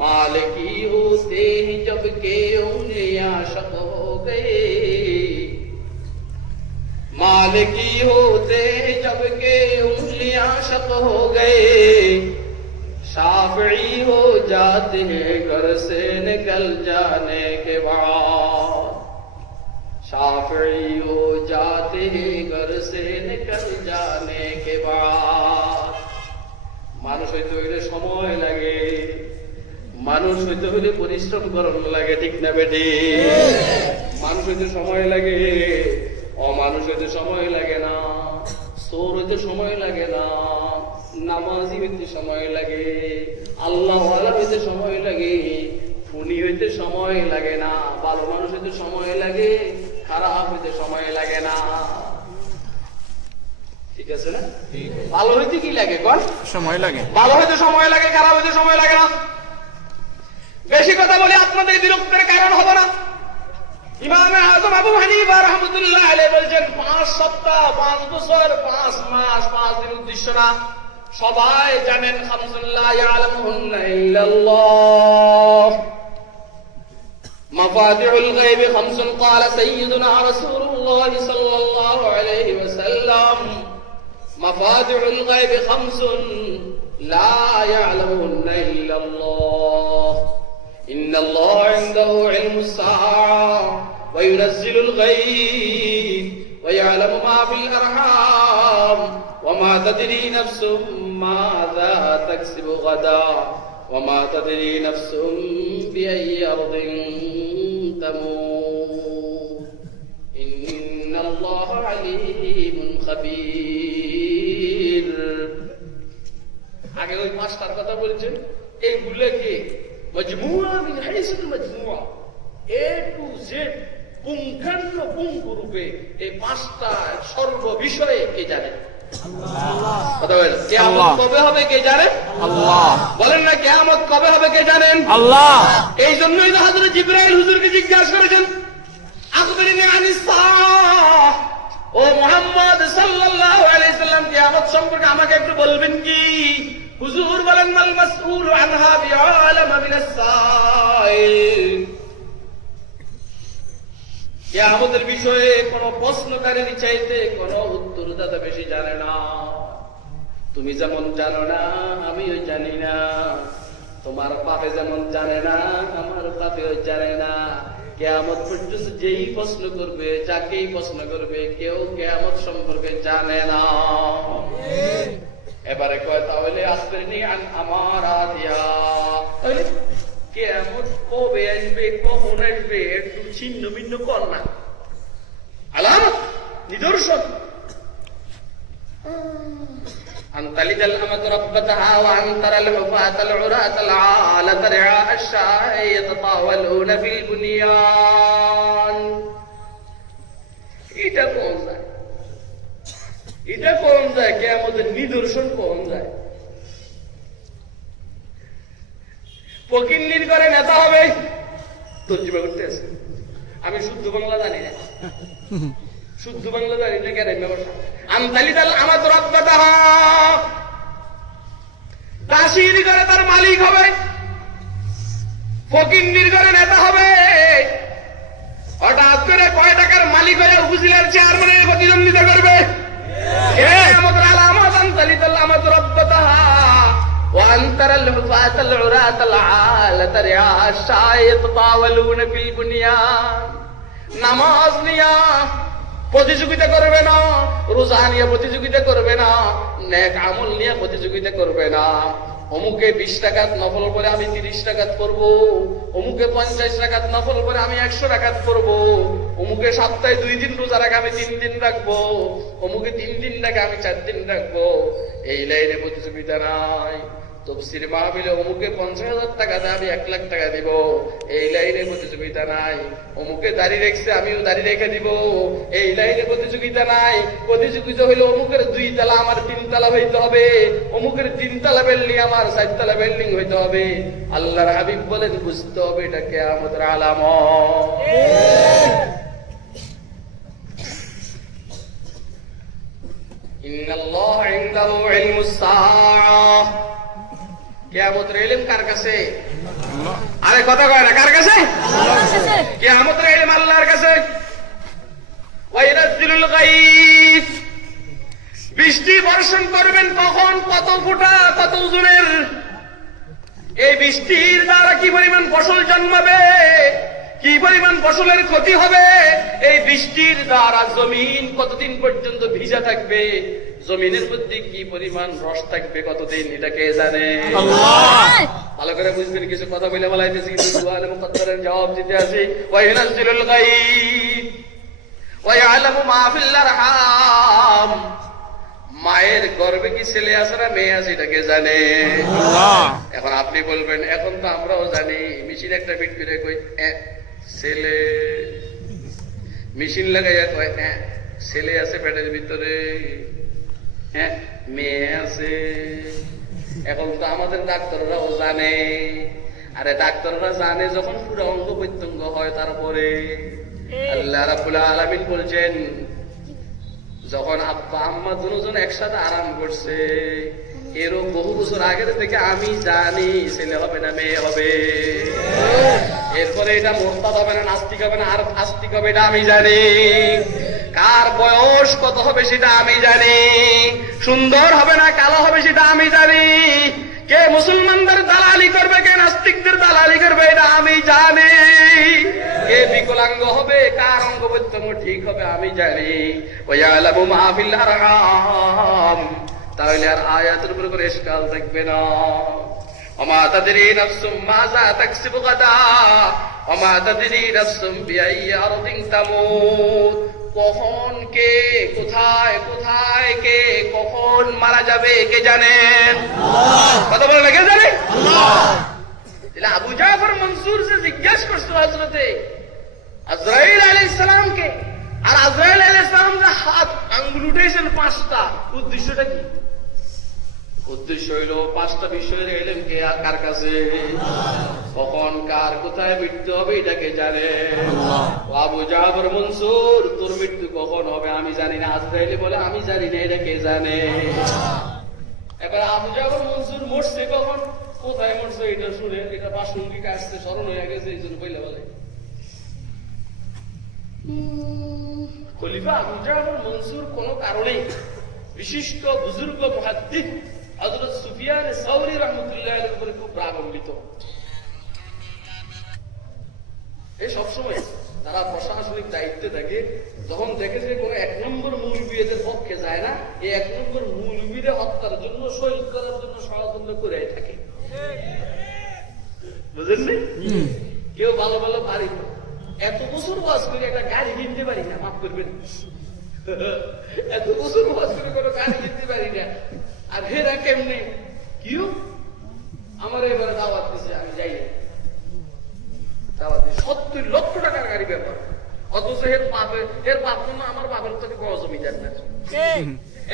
मालिकी होते हैं जबकि उंगलियां शक हो गए, मालिकी होते जबकि उंगलियां शक हो गए, शाफी हो जाते हैं घर से निकल जाने के बाद, शाफी हो जाते हैं घर से निकल जाने के बाद। মানুষ হইতে হইলে সময় লাগে, মানুষ হইতে হইলে পরিশ্রম করার লাগে, ঠিক না বেটি? মানুষ হইতে সময় লাগে, অমানুষ হইতে সময় লাগে না, চোর হইতে সময় লাগে না, নামাজি হইতে সময় লাগে, আল্লাহ ওয়ালা হইতে সময় লাগে, খুনি হইতে সময় লাগে না, ভালো মানুষ হইতে সময় লাগে, খারাপ হইতে সময় লাগে না। ঠিক আছে না? ভালো হইতে কি লাগে কোন? সময় লাগে। ভালো হইতে সময় লাগে, খারাপ হইতে সময় লাগে না। বেশি কথা বলে আপনাদের বিরক্তের কারণ হবে না। ইমামে আজম আবু হানিফা রাহমাতুল্লাহ আলাইহি বলেন 5 সপ্তাহ, 5 বছর, 5 মাস, 5 দিন উদ্দেশ্য না। সবাই জানেন খামসুল্লাহ ইয়ালামুহুন্না ইল্লাল্লাহ, মাফাতিহুল গায়ব খামসুন ক্বালা সাইয়্যিদুনা রাসূলুল্লাহ সাল্লাল্লাহু আলাইহি ওয়াসাল্লাম, মাফাতিহুল গায়ব খামসুন লা ইয়ালামুহুন্না ইল্লাল্লাহ, إن الله عنده علم الساعة وينزل الغيث ويعلم ما في الأرحام وما تدري نفس ماذا تكسب غدا وما تدري نفس بأي أرض تموت إن الله عليم خبير। আগে ওই পাঁচটার কথা বলছেন, এইগুলো কি মজমুআ মিন হাইসুল মজমুআ, এ টু জেড পুঙ্খানুপুঙ্খ রূপে এই 5টা সর্ব বিষয়ে কে জানে? আল্লাহ। কথা বলেন, কিয়ামত কবে হবে কে জানে? আল্লাহ। বলেন না কিয়ামত কবে হবে কে জানেন? আল্লাহ। এই জন্যই তো হযরত জিবরাইল হুজুরকে জিজ্ঞাসা করেছেন, আখবিরনি আনিস সাআহ, ও মুহাম্মদ সাল্লাল্লাহু আলাইহি সাল্লাম কিয়ামত সম্পর্কে আমাকে একটু বলবেন কি? হুজুর বলেন, মাল মাসউল আনহা বিআলাম মিনাস সাইল, কিয়ামতের বিষয়ে কোন প্রশ্নকারীর চাইতে কোন উত্তরদাতা বেশি জানে না। তুমি যেমন জানো না আমিও জানি না, তোমার বাপে যেমন জানে না আমার বাপেও জানে না। কিয়ামত পর্যন্ত যেই প্রশ্ন করবে, যাকেই প্রশ্ন করবে, কেউ কিয়ামত সম্পর্কে জানে না। এবারে কয় তাহলে আসবেনি আন আমারা দিয়া, তাহলে কিয়ামত কবে আসবে, কখন আসবে একটু ছিন্ন ভিন্ন কর না। আলামত, নিদর্শন। أن تلد الأمة ربتها وأن ترى الحفاة العراة العالة رعاء الشاء يتطاولون في البنيان। এটা কোন যায়? এটা কোন যায়? কিয়ামতের নিদর্শন কোন যায়? ফকিন্নির ঘরে নেতা হবে, তর্জমা করতে আছে। আমি শুদ্ধ বাংলা জানি না, শুদ্ধ বাংলা জানি না কেন ব্যবসা। আনতালিদাল আমাত রাব্বাতাহা, দাসীর ঘরে তার মালিক হবে। ফকিন্নির ঘরে নেতা হবে। হঠাৎ করে কয় টাকার মালিক হয়ে উপজেলার চেয়ারম্যানের প্রতিদ্বন্দ্বিতা করবে। কিয়ামতের আলামত আনতালিদাল আমাত রাব্বাতাহা وأن ترى الحفاة العراة العالة رعاء الشاء يتطاولون في البنيان। নামাজ নিয়া প্রতিযোগিতা করবে না, রোজা নিয়ে প্রতিযোগিতা করবে না, নেক আমল নিয়ে প্রতিযোগিতা করবে না। অমুকে 20 রাকাত নফল পড়ে আমি 30 রাকাত পড়ব, অমুকে 50 রাকাত নফল পড়ে আমি 100 রাকাত পড়ব, অমুকে সপ্তাহে 2 দিন রোজা রাখে আমি 3 দিন রাখবো, অমুকে 3 দিন রাখে আমি 4 দিন রাখবো। এই লাইনে প্রতিযোগিতা নাই। তফসির মাহফিলে অমুকে 50,000 টাকা দেয় আমি 1 লাখ টাকা দিব, এই লাইনে প্রতিযোগিতা নাই। অমুকে দাড়ি রেখছে আমিও দাড়ি রেখে দিব, এই লাইনে প্রতিযোগিতা নাই। প্রতিযোগিতা হইলে অমুকের 2 তালা আমার 3 তালা হইতে হবে, অমুকের 3 তালা বিল্ডিং আমার 4 তালা বিল্ডিং হইতে হবে। আল্লাহর হাবিব বলেন বুঝতে হবে এটা কিয়ামতের আলামত। ইন্নাল্লাহ ইনদাহু ইলমুস সাআহ। কিয়ামতের ইলম কার কাছে? আরে কথা কয় না, কার কাছে? কিয়ামতের ইলম আল্লাহর কাছে। ওয়া ইনাজ্জিলুল গায়ব, বৃষ্টি বর্ষণ করবেন কখন, কত ফোঁটা, কত ওজনের। এই বৃষ্টির দ্বারা কি পরিমাণ ফসল জন্মাবে, কি পরিমাণ ফসলের ক্ষতি হবে, এই বৃষ্টির দ্বারা জমিন কতদিন পর্যন্ত ভিজা থাকবে, জমিনের মধ্যে কি পরিমাণ রস থাকবে কতদিন, এটা কে জানে? ভালো করে বুঝবেন, কিছু কথা বলে বলাইতেছি কিন্তু সুআল মুকদ্দারের জবাব দিতে আসি। ওয়া ইনাজ্জিলুল গায়ব ওয়া ইয়ালামু মা ফিল আরহাম, মায়ের গর্ভে কি ছেলে আছে না মেয়ে আছে এটা কে জানে? এখন আপনি বলবেন এখন তো আমরাও জানি, মেশিন একটা বিট করে কই ছেলে, মেশিন লাগাইয়া কয় ছেলে আছে পেটের ভিতরে, মেয়ে আছে। এখন তো আমাদের ডাক্তাররাও জানে। আরে ডাক্তাররা জানে যখন পুরো অঙ্গ প্রত্যঙ্গ হয় তারপরে। আল্লাহ রাব্বুল আলামিন বলছেন যখন আব্বা আম্মা দুজন একসাথে আরাম করছে, এরও বহু বছর আগের থেকে আমি জানি ছেলে হবে না মেয়ে হবে। এরপরে এটা মোরতাদ হবে না নাস্তিক হবে না আর আস্তিক হবে এটা আমি জানি। কার বয়স কত হবে সেটা আমি জানি। সুন্দর হবে না কালো হবে সেটা আমি জানি। কে মুসলমানদের দালালি করবে, কে নাস্তিকদের দালালি করবে এটা আমি জানি। কে বিকলাঙ্গ হবে, কার অঙ্গ প্রত্যঙ্গ ঠিক হবে আমি জানি। ওয়ায়ালামু মা ফিল আরহাম, তাহলে আর আয়াতের উপর করে ইশকাল থাকবে না। ওমা তাদরি নাফসুম মাযা তাকসিবু গাদা ওমা তাদরি নাফসুম বিআইয়ি আরদিন তামুত, কখন কে কোথায়, কোথায় কে কখন মারা যাবে কে জানেন? কথা বলে না, কে জানে? তাহলে আবু জাফর মনসুর যে জিজ্ঞাসা করছিল হযরতে আজরাইল আলাইহিস সালামকে, আর আজরাইল আলাইহিস সালাম যে হাত আঙ্গুল উঠেছেন 5টা, উদ্দেশ্যটা কি? উদ্দেশ্য হইল 5টা বিষয়ের ইলম কে কার কাছে, কখন কার কোথায় মৃত্যু হবে এটাকে জানে। আবু জাফর মনসুর তোর মৃত্যু কখন হবে আমি জানি না, আজরাইল বলে আমি জানি না, এটা কে জানে? এবার আবু জাফর মনসুর মরছে কখন, কোথায় মরছে এটা শুনে এটা প্রাসঙ্গিক আসছে, স্মরণ হয়ে গেছে, এই জন্য বইলে বলে। খলিফা আবু জাফর মনসুর কোন কারণে বিশিষ্ট বুজুর্গ মুহাদ্দিস হযরত সুফিয়ান সাওরী রাহমাতুল্লাহ আলাইহির উপরে খুব রাগান্বিত। এই সবসময় তারা প্রশাসনিক দায়িত্বে থাকে, যখন দেখে যে কোন 1 নম্বর মৌলবী এদের পক্ষে যায় না, এই 1 নম্বর মৌলবীরে হত্যার জন্য, শহীদ করার জন্য ষড়যন্ত্র করে থাকে। বুঝলেন না? কেউ ভালো ভালো পারি না, এত বছর ওয়াজ করে একটা গাড়ি কিনতে পারি না, মাফ করবেন, এত বছর ওয়াজ করে কোনো গাড়ি কিনতে পারি না, আর হেরা কেমনে কিউ আমার এবারে দাওয়াত দিছে আমি যাই না, দাওয়াত দিছে 70 লক্ষ টাকার গাড়ি ব্যাপার, অথচ এর বাপ না আমার বাবার থেকে বড় জমিদার না,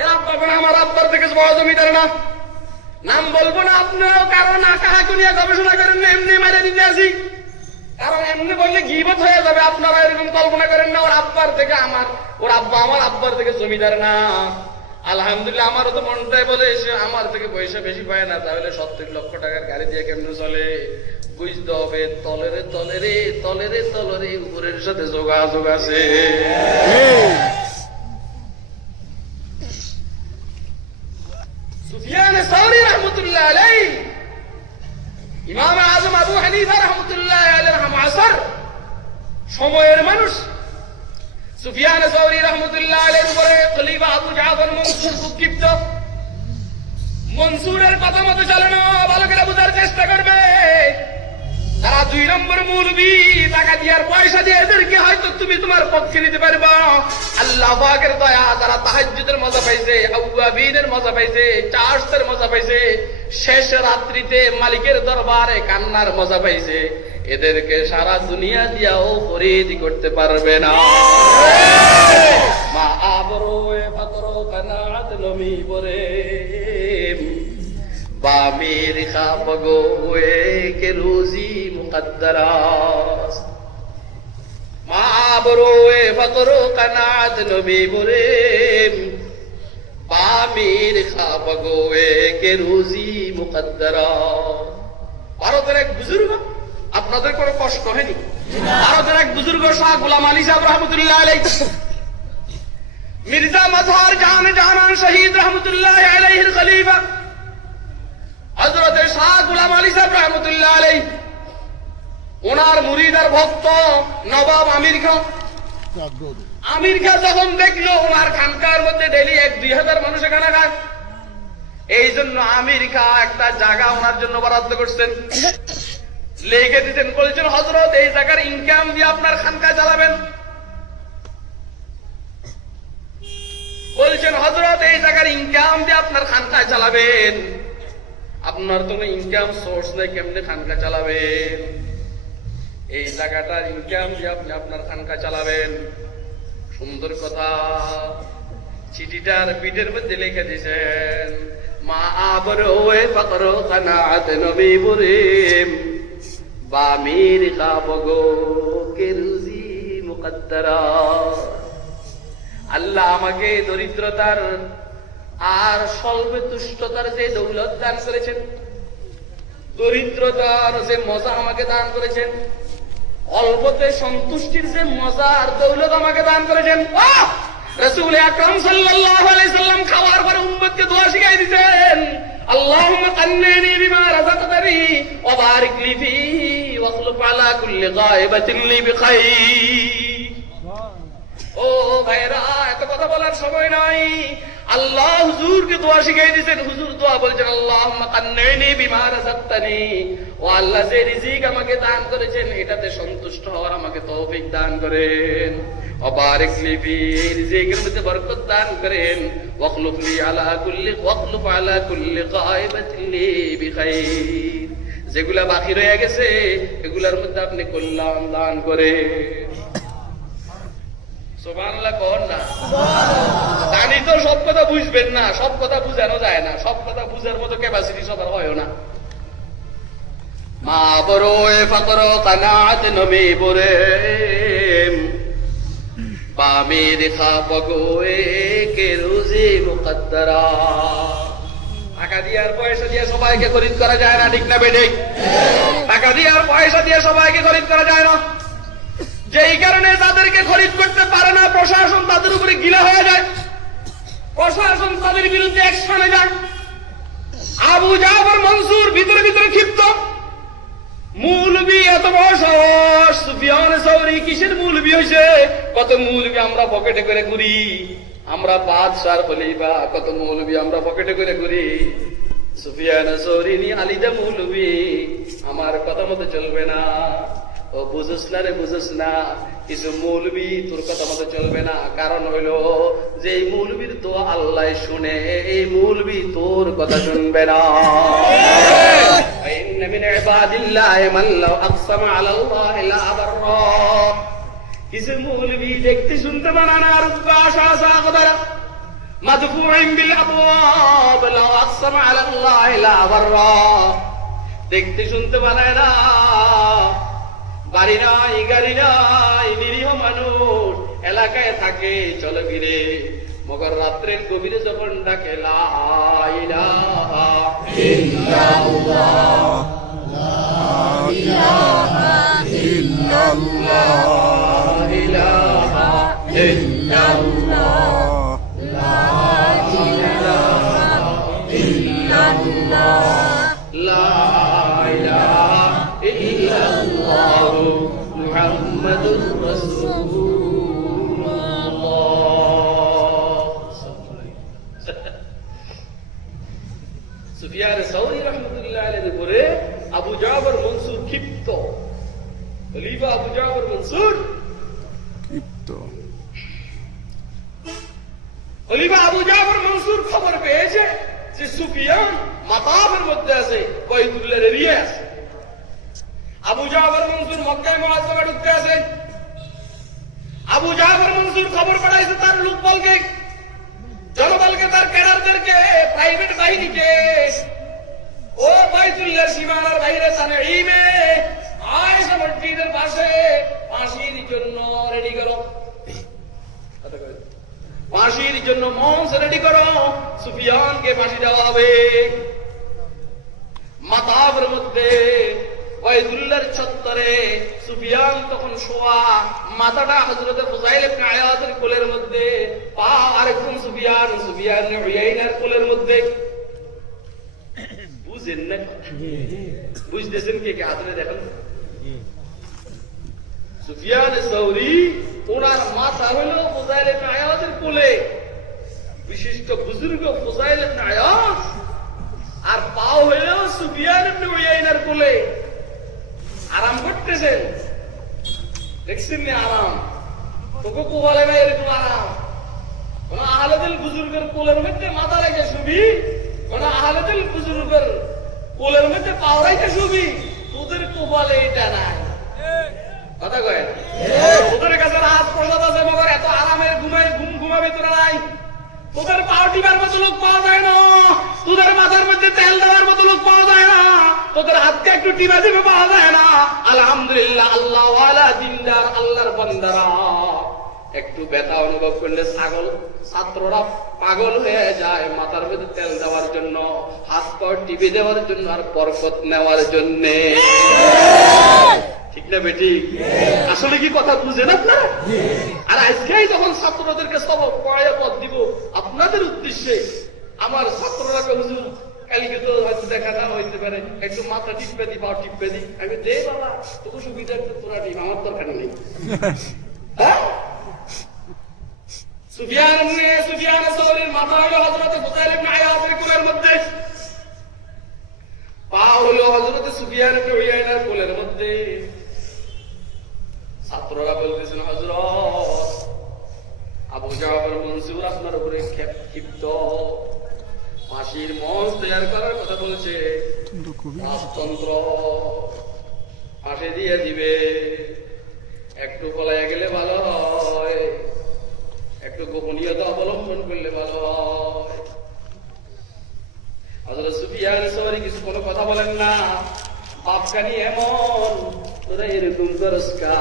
এর আব্বা না আমার আব্বার থেকে বড় জমিদার না। নাম বলবো না আপনারাও, কারণ কাহাকে নিয়ে গবেষণা করেন না, এমনি মারে দিতে আসি, কারণ এমনি বললে গীবত হয়ে যাবে। আপনারা এরকম কল্পনা করেন না ওর আব্বার থেকে ওর আব্বা আমার আব্বার থেকে জমিদার না। আলহামদুলিল্লাহ আমারও তো মনটাই বলে এসে আমার থেকে পয়সা বেশি পায় না, তাহলে 70 লক্ষ টাকার গাড়ি দিয়ে কেমনে চলে? বুঝতে হবে তলেরে তলেরে তলেরে তলেরে উপরের সাথে যোগাযোগ আছে। সুফিয়ান সাওরী রাহমাতুল্লাহ আলাইহি, ইমাম আযম আবু হানিফা রাহমাতুল্লাহ আলাইহি মুআসির সময়ের মানুষ। সুফিয়ান সাওরী রাহমাতুল্লাহ আলাইহির উপরে খলিফা আবু জাফর মনসুর খুব ক্ষিপ্ত। মনসুরের কথা মতো চলে না, ভালো করে বোঝার চেষ্টা করবে। তারা 2 নম্বর মৌলবী, টাকা দিয়ার পয়সা দিয়ে এদেরকে হয়তো তুমি তোমার পক্ষে নিতে পারবা। আল্লাহ পাকের দয়া, তারা তাহাজ্জুদের মজা পাইছে, আউয়াবিনের মজা পাইছে, চার্চের মজা পাইছে, শেষ রাত্রিতে মালিকের দরবারে কান্নার মজা পাইছে। এদেরকে সারা দুনিয়া দিয়াও খরিদ করতে পারবে না। মা আবরোয়ে ফাকরো কানাত নমি পরে বামির খাবগো কে রোজি মুকদ্দরাস। মা আবরোয়ে ফাকরো কানাত নমি পরে বামির খাবগো কে রোজি মুকদ্দরাস। ভারতের এক বুজুর্গ, আপনাদের কোনো কষ্ট হয়নি? ভারতের এক বুজুর্গ শাহ গোলাম আলী সাহেব রহমতুল্লাহ আলাইহি, মির্জা মজহার জান জানান শহীদ রহমতুল্লাহ আলাইহির খলিফা হযরত শাহ গোলাম আলী সাহেব রহমতুল্লাহ আলাইহি, ওনার মুরিদ আর ভক্ত নবাব আমির খান। আমির খান যখন দেখলো ওনার খানকার মধ্যে ডেইলি 1-2 হাজার মানুষ খানা খায়, এই জন্য আমির খান একটা জায়গা ওনার জন্য বরাদ্দ করছেন, লিখে দিতেন, বলেছেন হযরত এই জায়গার ইনকাম দিয়ে আপনার খানকা চালাবেন। বলছেন হযরত এই জায়গার ইনকাম দিয়ে আপনার খানকা চালাবেন। আপনার তো ইনকাম সোর্স নেই, কেমনে খানকা চালাবেন? এই জায়গাটার ইনকাম দিয়ে আপনি আপনার খানকা চালাবেন। সুন্দর কথা। চিঠিটার পিঠের মধ্যে লিখে দিয়েছেন, মা আবরোয়ে ফাকরো কানাত নবী বুরিম বামির খাবগো কে রুজি মুকদ্দরাস। আল্লাহ আমাকে দরিদ্রতার আর স্বল্পে তুষ্টতার যে দৌলত দান করেছেন, দরিদ্রতার যে মজা আমাকে দান করেছেন, অল্পতে সন্তুষ্টির যে মজা আর দৌলত আমাকে দান করেছেন। রাসূল আকরাম সাল্লাল্লাহু আলাইহি সাল্লাম খাওয়ার পরে উম্মতকে দোয়া শিখাই দিয়েছেন, আল্লাহুম্মা কান্নিনি বিমা রাযাকতানি ওয়া বারিক লি ফীহি ওয়া খলুফ আলা কুল্লি গায়বাতিন লি বিখাইর। ও ভাইরা, এত কথা বলার সময় নাই। আল্লাহ হুজুরকে দোয়া শিখাই দিয়েছেন। হুজুর দোয়া বলছেন, আল্লাহুম্মা কান্নিনি বিমা রাযাকতানি, ও আল্লাহ যে রিজিক আমাকে দান করেছেন এটাতে সন্তুষ্ট হওয়ার আমাকে তৌফিক দান করেন। ওয়া বারিক লি ফি, এই রিজিকের মধ্যে বরকত দান করেন। ওয়া খলুফ আলা কুল্লি গায়বাতিন লি বিখাইর, যেগুলা বাকি রয়ে গেছে এগুলার মধ্যে আপনি কল্যাণ দান করেন। সুবহানাল্লাহ কোন না? জানি তো সব কথা বুঝবেন না, সব কথা বুঝানো যায় না, সব কথা বুঝার মতো ক্যাপাসিটি সবার হয় না। মা বরোয়ে ফাকরো কানাত নবী বরে বামির খাবগোয়ে কে রুজি মুকদ্দরাস। টাকা দিয়ে আর পয়সা দিয়ে সবাইকে খরিদ করা যায় না, ঠিক না বেঠিক? টাকা দিয়ে আর পয়সা দিয়ে সবাইকে খরিদ করা যায় না। যেই কারণে তাদেরকে খরিদ করতে পারে না, প্রশাসন তাদের উপরে গিলা হয়ে যায়, প্রশাসন তাদের বিরুদ্ধে অ্যাকশনে যায়। আবু জাফর মনসুর ভিতরে ভিতরে ক্ষিপ্ত। মৌলবী এত বড় সাহস, সুফিয়ান সাউরি কিসের মৌলবী হয়েছে? কত মৌলবী আমরা পকেটে করে ঘুরি, আমরা বাদশার খলিফা, কত মৌলবী আমরা পকেটে করে ঘুরি। সুফিয়ান সাউরি নি আলিদা মৌলবী, আমার কথা মতো চলবে না। ও বুঝুস না রে, বুঝুস না, কিছু মৌলবী তোর কথা মতো চলবে না। কারণ হইলো যে এই মৌলবীর তো আল্লাহ শুনে, এই মৌলবী তোর কথা শুনবে না। ইন্না মিন ইবাদিল্লাহি মান লাউ আকসামা আলাল্লাহি লা আবাররা। কিছু মৌলবী দেখতে শুনতে মানা না, রুব্বা শাসা কদরা মাদফুইন বিল আবওয়াব লাউ আকসামা আলাল্লাহি লা আবাররা। দেখতে শুনতে মানায় না, বাড়ি নাই, গাড়ি নাই, নিরীহ মানুষ এলাকায় থাকে চলো ফিরে, মগর রাত্রের গভীরে যখন ডাকে লা ইলাহা ইল্লাল্লাহ, লা ইলাহা ইল্লাল্লাহ, ইলাহা ইল্লাল্লাহ, লা ইলাহা ইল্লাল্লাহ, লা ইলাহা ইল্লাল্লাহ মুহাম্মাদুর রাসূলুল্লাহ। খলিফা আবু জাফর মনসুর খবর পেয়েছে যে সুফিয়ান মাতাফের মধ্যে আছে, বাইতুল্লাহর এরিয়া আছে। আবু জাফর মনসুর মক্কায় মুআজ্জামে ঢুকতে আছে। আবু জাফর মনসুর খবর পাঠাইছে তার লোকবলকে, জনবলকে, তার ক্যাডারদেরকে, প্রাইভেট বাহিনীকে, ও বাইতুল্লাহর সীমানার বাইরে তানঈমে আয়েশা মসজিদের পাশে ফাঁসির জন্য রেডি করো, ফাঁসির জন্য মঞ্চ রেডি করো, সুফিয়ানকে ফাঁসি দেওয়া হবে। মাতাবের মধ্যে বাইতুল্লাহর চত্বরে সুফিয়ান তখন শোয়া, মাথাটা হযরত ফুযাইল ইবনে আয়াদের কোলের মধ্যে, পা আরেকজন সুফিয়ান ইবনে উয়াইনার কোলের মধ্যে। বুঝেন না? বুঝতেছেন কে কে? হাতে দেখেন। সুফিয়ান সাউরি, ওনার মাথা হলো ফুযাইল ইবনে আয়াদের কোলে, বিশিষ্ট বুজুর্গ ফুযাইল ইবনে আয়াদ, আর পাও হলো সুফিয়ান ইবনে উয়াইনার কোলে। আরাম করতেছেন, দেখছেন নি আরাম? তোকে কোলে না এরকম আরাম। কোন আহলেদিল বুজুর্গের কোলের মধ্যে মাথা রেখে শুবি, কোন আহলেদিল বুজুর্গের কোলের মধ্যে পাও রেখে শুবি, তোদের কোপালে এটা নাই। কথা কয় না? তোদের কাছে রাত প্রসাদ আছে, মগর এত আরামের ঘুমাবে তোরা নাই। তোদের পাও টিপার মতো লোক পাওয়া যায় না, তোদের মাথার মধ্যে তেল দেওয়ার মতো লোক পাওয়া যায় না, তোদের হাতকে একটু টিপা দিবে পাওয়া যায় না। আলহামদুলিল্লাহ, আল্লাহ ওয়ালা দিনদার আল্লাহর বান্দারা একটু ব্যথা অনুভব করলে ছাত্ররা পাগল হয়ে যায় মাথার মধ্যে তেল দেওয়ার জন্য, হাত পা টিপে দেওয়ার জন্য, আর বরকত নেওয়ার জন্য। ঠিক না বেটি? আসলে কি কথা বুঝেন আপনারা? আর আজকেই যখন ছাত্রদেরকে সবক পড়ায় পথ দিব আপনাদের উদ্দেশ্যে, আমার ছাত্ররা হুজুর কালকে তো হয়তো দেখা না হইতে পারে, একটু মাথা টিপে দি, পা টিপে দি। আমি দে বাবা, তোকে সুবিধা তোরা দিন, আমার দরকার নেই। সুফিয়ান সাউরির মাথা হলো হযরত ফুযাইল ইবনে আয়াদের কোলের মধ্যে, পা হলো হযরত সুফিয়ান ইবনে উয়াইনার কোলের মধ্যে। ছাত্ররা বলতেছেন, হযরত আবু জাফর মনসুর আপনার উপরে ক্ষিপ্ত, ফাঁসির মঞ্চ তৈরি করার কথা বলছে, রাজতন্ত্র ফাঁসি দিয়ে দিবে। একটু পলাইয়া গেলে ভালো হয়, একটু গোপনীয়তা অবলম্বন করলে ভালো হয়। হযরত সুফিয়ান সাউরি কিছু কোনো কথা বলেন না। বাপকানি এমন, তোরা এরকম করস কা?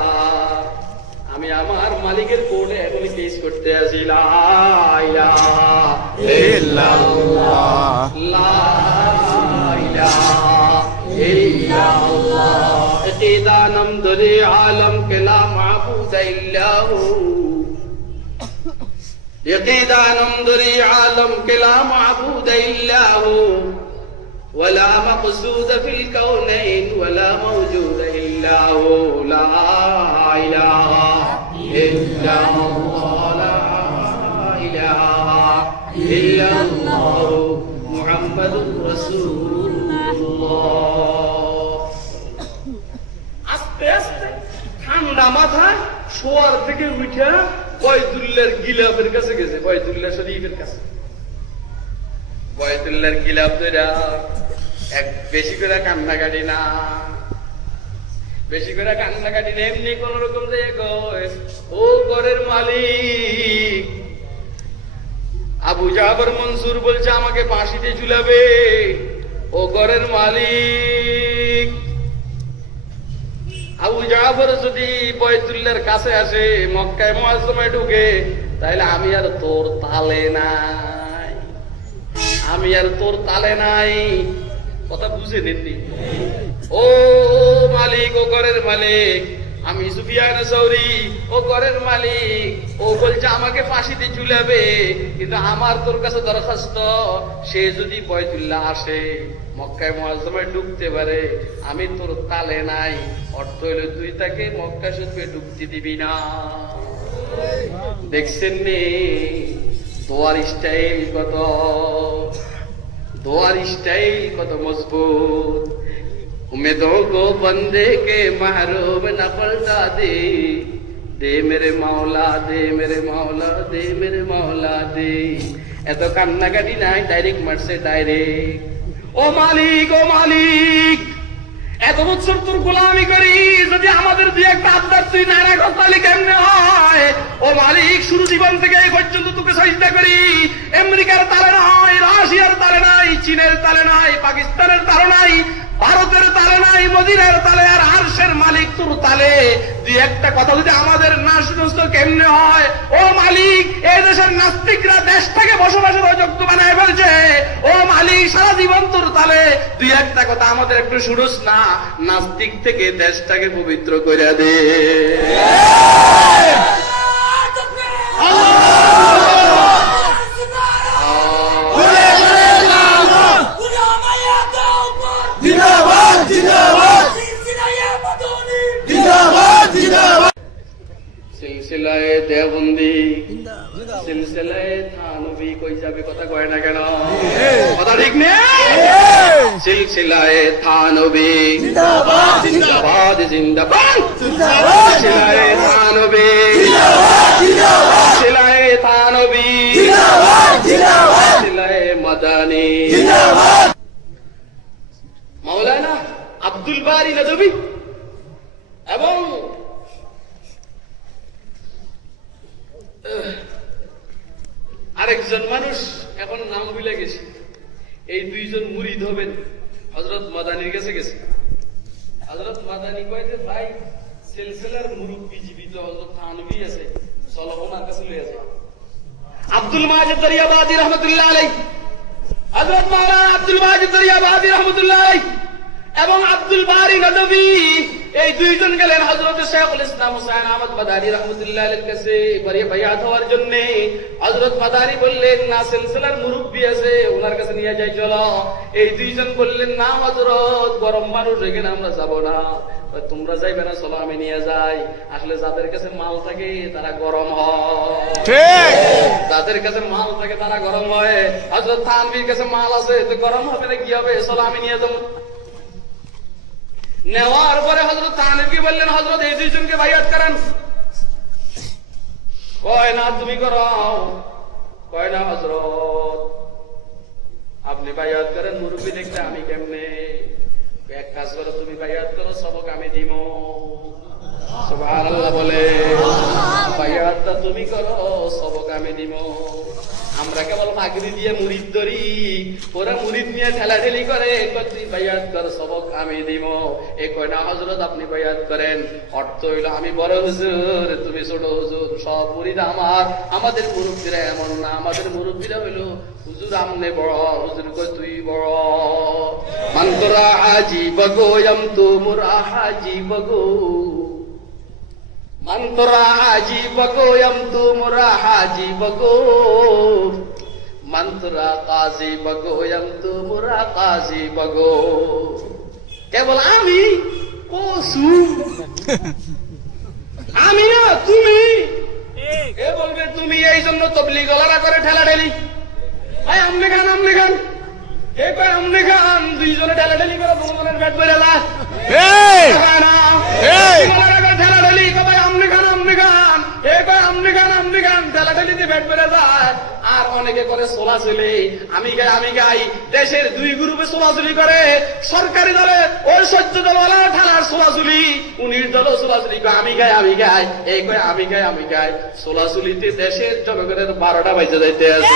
আমি আমার মালিকের কোর্টে এখনই কেস করতে আসি। লা ইলাহা ইল্লাল্লাহ, লা ইলাহা ইল্লাল্লাহ, ইকিদানাম দরি আলম কে লা মাবুদ ইল্লাহু, ইকিদানাম দরি আলম কে লা মাবুদ ইল্লাহু, ولا مقصود في الكونين ولا موجود إلا هو، لا إله إلا الله، لا إله إلا الله محمد رسول الله। আস্তে আস্তে ঠান্ডা মাথায় শোয়ার থেকে উঠে বাইতুল্লাহর গিলাফের কাছে গেছে, বাইতুল্লাহ শরীফের কাছে। বাইতুল্লাহর গিলাফ ধরা এক বেশি করে কান্নাকাটি না, বেশি করে কান্নাকাটি না, এমনি কোন রকম যে ও ঘরের মালিক আবু জাফর মনসুর বলছে আমাকে ফাঁসিতে ঝুলাবে। ও ঘরের মালিক, আবু জাফর যদি বাইতুল্লাহর কাছে আসে, মক্কায় মুআজ্জামায় ঢুকে, তাহলে আমি আর তোর তালে নাই, আমি আর তোর তালে নাই। কথা বুঝে নেননি? ও মালিক, ও ঘরের মালিক, আমি সুফিয়ান সাউরি, ও ঘরের মালিক, ও বলছে আমাকে ফাঁসিতে ঝুলাবে, কিন্তু আমার তোর কাছে দরখাস্ত, সে যদি বাইতুল্লাহ আসে, মক্কায় মুআজ্জামায় ঢুকতে পারে, আমি তোর তালে নাই। অর্থ হইল তুই তাকে মক্কা শরীফে ঢুকতে দিবি না। দেখছেন নি দোয়ার স্টাইল কত, দোয়ার স্টাইল কত মজবুত। उम्मीदों को बंदे के महरूम न पलटा दे, দে মেরে মাওলা, দে মেরে মাওলা, দে মেরে মাওলা দে। এত কান্নাকাটি নাই, ডাইরেক্ট মারছে ডাইরেক্ট। ও মালিক, ও মালিক, এত বছর তোর গোলামি করি, যদি আমাদের দুই একটা আবদার তুই না রাখো তাহলে কেমনে হয়? ও মালিক, শুরু জীবন থেকে এই পর্যন্ত তোকে সাজদা করি। আমেরিকার তালে নাই, রাশিয়ার তালে নাই, চীনের তালে নাই, পাকিস্তানের তালে নাই, ভারতের তালে নাই, মদিনার তালে, আর আরশের মালিক তোর তালে। দুই একটা কথা যদি আমাদের না শুনস তো কেমনে হয়? ও মালিক, এই দেশের নাস্তিকরা দেশটাকে বসবাসের অযোগ্য বানায় ফেলছে। ও মালিক, সারা জীবন তোর তালে, দুই একটা কথা আমাদের একটু শুনস না, নাস্তিক থেকে দেশটাকে পবিত্র করে দে। সিলসিলায়ে দেওবন্দি, সিলসিলায়ে থানবী, কই যাবে কথা কয় না কেন? কথা ঠিক নেই? সিলসিলায়ে থানবী জিন্দাবাদ, জিন্দাবাদ, জিন্দাবাদ, সিলসিলায়ে থানবী জিন্দাবাদ, জিন্দাবাদ, সিলসিলায়ে থানবী জিন্দাবাদ, জিন্দাবাদ, সিলসিলায়ে মাদানী জিন্দাবাদ। মাওলানা আব্দুল বারী নদভী এবং আরেকজন মানুষ, এখন নাম ভুলে গেছি, এই দুইজন মুরিদ হবেন, হযরত মাদানীর কাছে গেছে। হযরত মাদানী কয় যে ভাই, সিলসিলার মুরব্বী জীবিত হযরত থানভী আছে, চলো ওনার কাছে লইয়া যায়। আব্দুল মাজিদ দরিয়াবাদী রহমাতুল্লাহ আলাইহি, হযরত মাওলানা আব্দুল মাজিদ দরিয়াবাদী রহমাতুল্লাহ আলাইহি এবং আব্দুল বারী নদভী, এই দুইজন গেলেন হযরত শাইখুল ইসলাম হুসাইন আহমদ মাদানী রাহমাতুল্লাহ আলাইহির কাছে বাইয়াত হওয়ার জন্য। হযরত মাদানী বললেন, না, সিলসিলার মুরব্বী আছে, ওনার কাছে নিয়ে যাই চলো। এই দুইজন বললেন, না হযরত, গরম মানুষ, এখানে আমরা যাব না। তোমরা যাইবে না, চলো আমি নিয়ে যাই। আসলে যাদের কাছে মাল থাকে তারা গরম হয়, যাদের কাছে মাল থাকে তারা গরম হয়। হযরত থানভীর কাছে মাল আছে, তো গরম হবে না, কি হবে, চলো আমি নিয়ে যাবো। নেওয়ার পরে হযরত থানভী বললেন, হযরত এই দুইজনকে বাইয়াত করেন। কয় না, তুমি করো। কয় না হযরত, আপনি বাইয়াত করেন, মুরব্বী দেখতে আমি কেমনে? এক কাজ করো, তুমি বাইয়াত করো, সবক আমি দিব। সুবহানাল্লাহ বলে, বাইয়াতটা তুমি করো, সবক আমি দিব। আমরা কেবল পাগড়ি দিয়ে মুরিদ ধরি, ওরা মুরিদ নিয়ে ঠেলাঠেলি করে, তুই বাইয়াত কর, সবক আমি দিব। এ কয় না হযরত, আপনি বাইয়াত করেন। অর্থ হইল, আমি বড় হুজুর, তুমি ছোট হুজুর, সব মুরিদ আমার। আমাদের মুরব্বীরা এমন না, আমাদের মুরব্বীরা হইল হুজুর আমনে বড়, হুজুর কয় তুই বড়। মান তোরা হাজি বগো এম তো মোরা হাজি বগো, মান তোরা হাজি বগো এম তো মোরা হাজি বগো, মান তোরা কাজী বগো এম তো মোরা কাজী বগো। কেবল আমি কসু, আমি না তুমি। এ বলবে তুমি, এই জন্য তবলিগ ওয়ালারা করে ঠেলাঠেলি। ভাই আমনে খান, আমনে খান, এ কয় আমনে খান, দুইজনে ঠেলাঠেলি করে দুজনের পেট ভরে লা। ঠেলাঠেলি, ভাই আমনে খান, আমনে খান, এ কয় আমনে খান, আমনে খান, ঠেলাঠেলিতে পেট ভরে যায়। আর অনেকে করে চলাচলি, আমি গাই, আমি গাই। দেশের দুই গ্রুপে চলাচলি করে, সরকারি দলে ঐশ্বর্য দলওয়ালা ঠালার চলাচলি, 19 দলও চলাচলি করে, আমি গাই, আমি গাই, এই কয় আমি গাই, আমি গাই। চলাচলিতে দেশের জনগণের 12টা বাজে যাইতে আছে।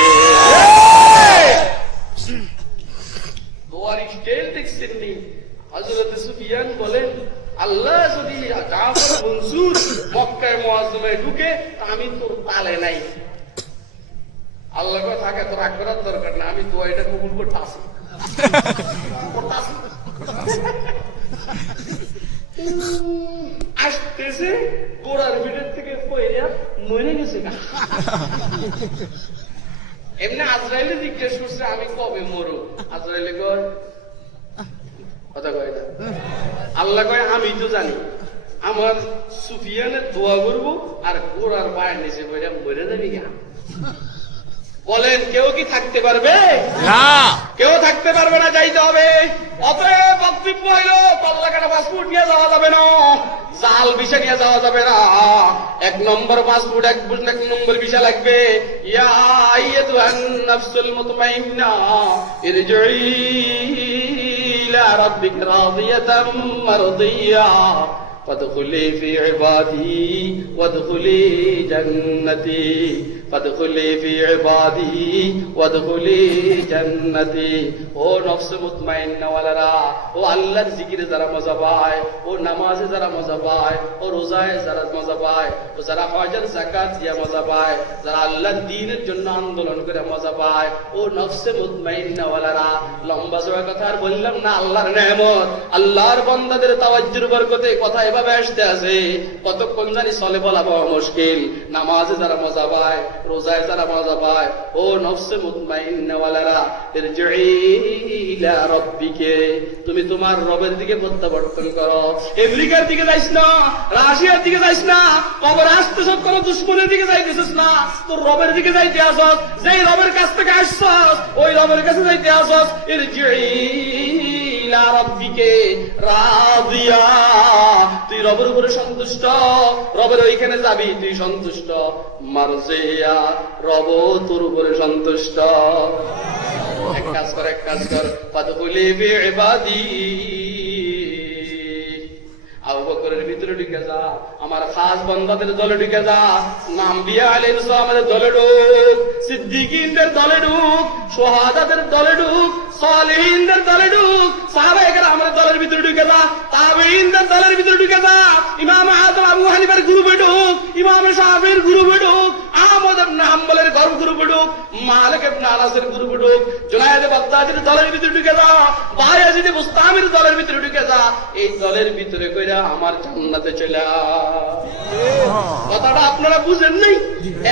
দোয়ার স্টেল দেখছেন নি? হযরত সুফিয়ান বলেন, আল্লাহ যদি জাফর মনসুর মক্কায় মুআজ্জমায় ঢুকে, আমি তোর তালে নাই। আল্লাহ কয়, থাকে, তোর রাগ করার দরকার না, আমি তো এটা কবুল করতাছি। আসতেছে গোড়ার ভিতর থেকে পয়রা মরে গেছে। এমনি আজরাইলে জিজ্ঞেস করছে, আমি কবে মরো? আজরাইলে কয়, কথা কয় না। আল্লাহ কয়, আমি তো জানি, আমার সুফিয়ানের দোয়া করবো আর গোড়ার পায়ের নিচে পয়রা মরে যাবি গা। বলেন কেউ কি থাকতে পারবে? না। কেউ থাকতে পারবে না, যাইতে হবে। অতএব বক্তব্য হইল পাল্লা কাটা পাসপোর্ট নিয়ে যাওয়া যাবে না, জাল ভিসা নিয়ে যাওয়া যাবে না। 1 নম্বর পাসপোর্ট, 1 নম্বর ভিসা লাগবে। ইয়া আইয়াতুহান নাফসুল মুতমাইন্না ইরজিই ইলা রাব্বিকা রাদিয়াতাম মারদিয়া فادخلي في عبادي وادخلي جنتي فادخلي في عبادي وادخلي جنتي ও নফস মুতমাইন্না ওয়ালারা, ও আল্লাহর জিকিরে যারা মজা পায়, ও নামাজে যারা মজা পায়, ও রোজায় যারা মজা পায়, ও যারা হজের যাকাত দিয়ে মজা পায়, যারা আল্লাহর দ্বীনের জন্য আন্দোলন করে মজা পায়, ও নফসে মুতমাইন্না ওয়ালারা, লম্বা চড়া কথা আর বললাম না, আল্লাহর নেয়ামত, আল্লাহর বান্দাদের তাওয়াজ্জুর বরকতে কথা এভাবে আসতে আছে, কতক্ষণ জানি চলে বলা বড় মুশকিল। নামাজে যারা মজা পায়, রোজায় যারা মজা পায়, ও নফসে মুতমাইন্না ওয়ালারা, ইরজিই ইলা রাব্বিকে, তুমি তোমার রবের দিকে প্রত্যাবর্তন করো। আমেরিকার দিকে যাইস না, রাশিয়ার দিকে যাইস না, কবর আসতেছ কোন দুশমনের দিকে যাইতেছিস না, তোর রবের দিকে যাইতে আসস, যেই রবের কাছ থেকে আসছস ওই রবের কাছে যাইতে আসস। ইরজিই ইলা রাব্বিকে রাদিয়া, তুই রবের উপরে সন্তুষ্ট, রবের ওইখানে যাবি তুই সন্তুষ্ট। মারজিয়া, রব তোর উপরে সন্তুষ্ট। এক কাজ কর, ফাদখুলি ফি ইবাদি, আবু বকরের ভিতরে ঢুকে যা, আমার খাস বান্দাদের দলে ঢুকে যা, আম্বিয়া আলাইহিস সালামের দলে ঢুক, সিদ্দিকীনদের দলে ঢুক, শুহাদাদের দলে ঢুক, সালেহিনদের দলে ঢুক, সাহাবায়ে কেরামের দলের ভিতরে ঢুকে যা, তাবেঈনদের দলের ভিতরে ঢুকে যা, ইমাম আযম আবু হানিফার গ্রুপে ঢুক, ইমাম শাফিঈর গ্রুপে ঢুক, আহমদ ইবনে হাম্বলের গ্রুপে ঢুক, মালিক ইবনে আনাসের গ্রুপে ঢুক, জুনায়েদ বাগদাদির দলের ভিতরে ঢুকে যা, বায়াজিদ বুস্তামির দলের ভিতরে ঢুকে যা। এই দলের ভিতরে কইরা আমার জান্নাতে চলে আয়। কথাটা আপনারা বুঝেন নাই?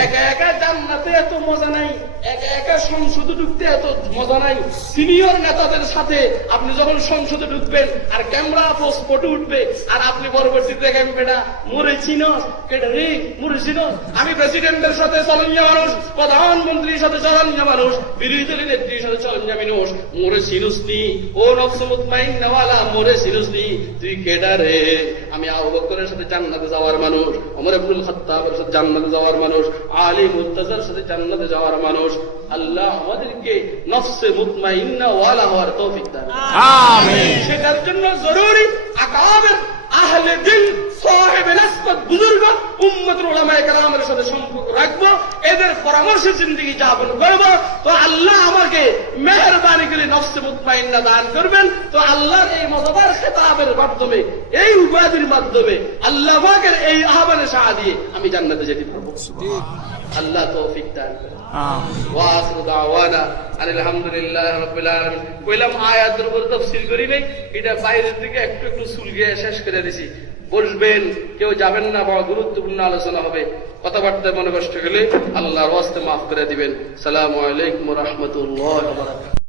একা একা জান্নাতে এত মজা নাই, একা একা সংসদে ঢুকতে এত মজা নাই। সিনিয়র নেতাদের সাথে আপনি যখন সংসদে ঢুকবেন আর ক্যামেরা পোস্ট ফটো উঠবে, আর আপনি পরবর্তীতে দেখেন বেটা মোরে চিনস, কেটে রে মোরে চিনস, আমি প্রেসিডেন্টের সাথে চলনীয় মানুষ, প্রধানমন্ত্রীর সাথে চলনীয় মানুষ, বিরোধী দলের নেত্রীর সাথে চলনীয় মানুষ, মোরে চিনুস নি, ও নফস মুতমাইন্না ওয়ালা, মোরে চিনুস নি, তুই কেডা রে? আমি আবু বকরের সাথে জান্নাতে যাওয়ার মানুষ, ওমর ইবনুল খাত্তাবের সাথে জান্নাতে যাওয়ার মানুষ, আলী মুর্তাজার সাথে জান্নাতে যাওয়ার মানুষ। আল্লাহ আমাদেরকে নফসে মুতমাইন্না ওয়ালা হওয়ার তৌফিক দান, আমিন। সেটার জন্য জরুরি আকাবের আহলে দিল, সাহেব নাসবত, বুজুর্গ, উম্মতের উলামায়ে কেরামের সাথে সম্পর্ক রাখবো, এদের পরামর্শে জিন্দেগি যাপন করবো। তো আল্লাহ আমাকে মেহেরবানি করে নফসে মুতমাইন্না দান করবেন। তো আল্লাহর এই মজাদার খেতাবের মাধ্যমে, এই উপাধির মাধ্যমে, আল্লাহ পাকের এই আহ্বানে সাড়া দিয়ে আমি জান্নাতে যেতে পারবো। আল্লাহ তৌফিক দান করেন। ওয়াখিরু দাওয়ানা আলহামদুলিল্লাহি রাব্বিল আলামিন। কইলাম আয়াতের উপর তাফসীর করি নাই, এটা বাইরের দিকে একটু একটু সুলগে শেষ করে দিছি। বসবেন, কেউ যাবেন না, বড় গুরুত্বপূর্ণ আলোচনা হবে। কথাবার্তা মনে কষ্ট গেলে আল্লাহর ওয়াস্তে মাফ করে দিবেন। আসসালামু আলাইকুম ওয়া রাহমাতুল্লাহি ওয়া বারাকাতুহু।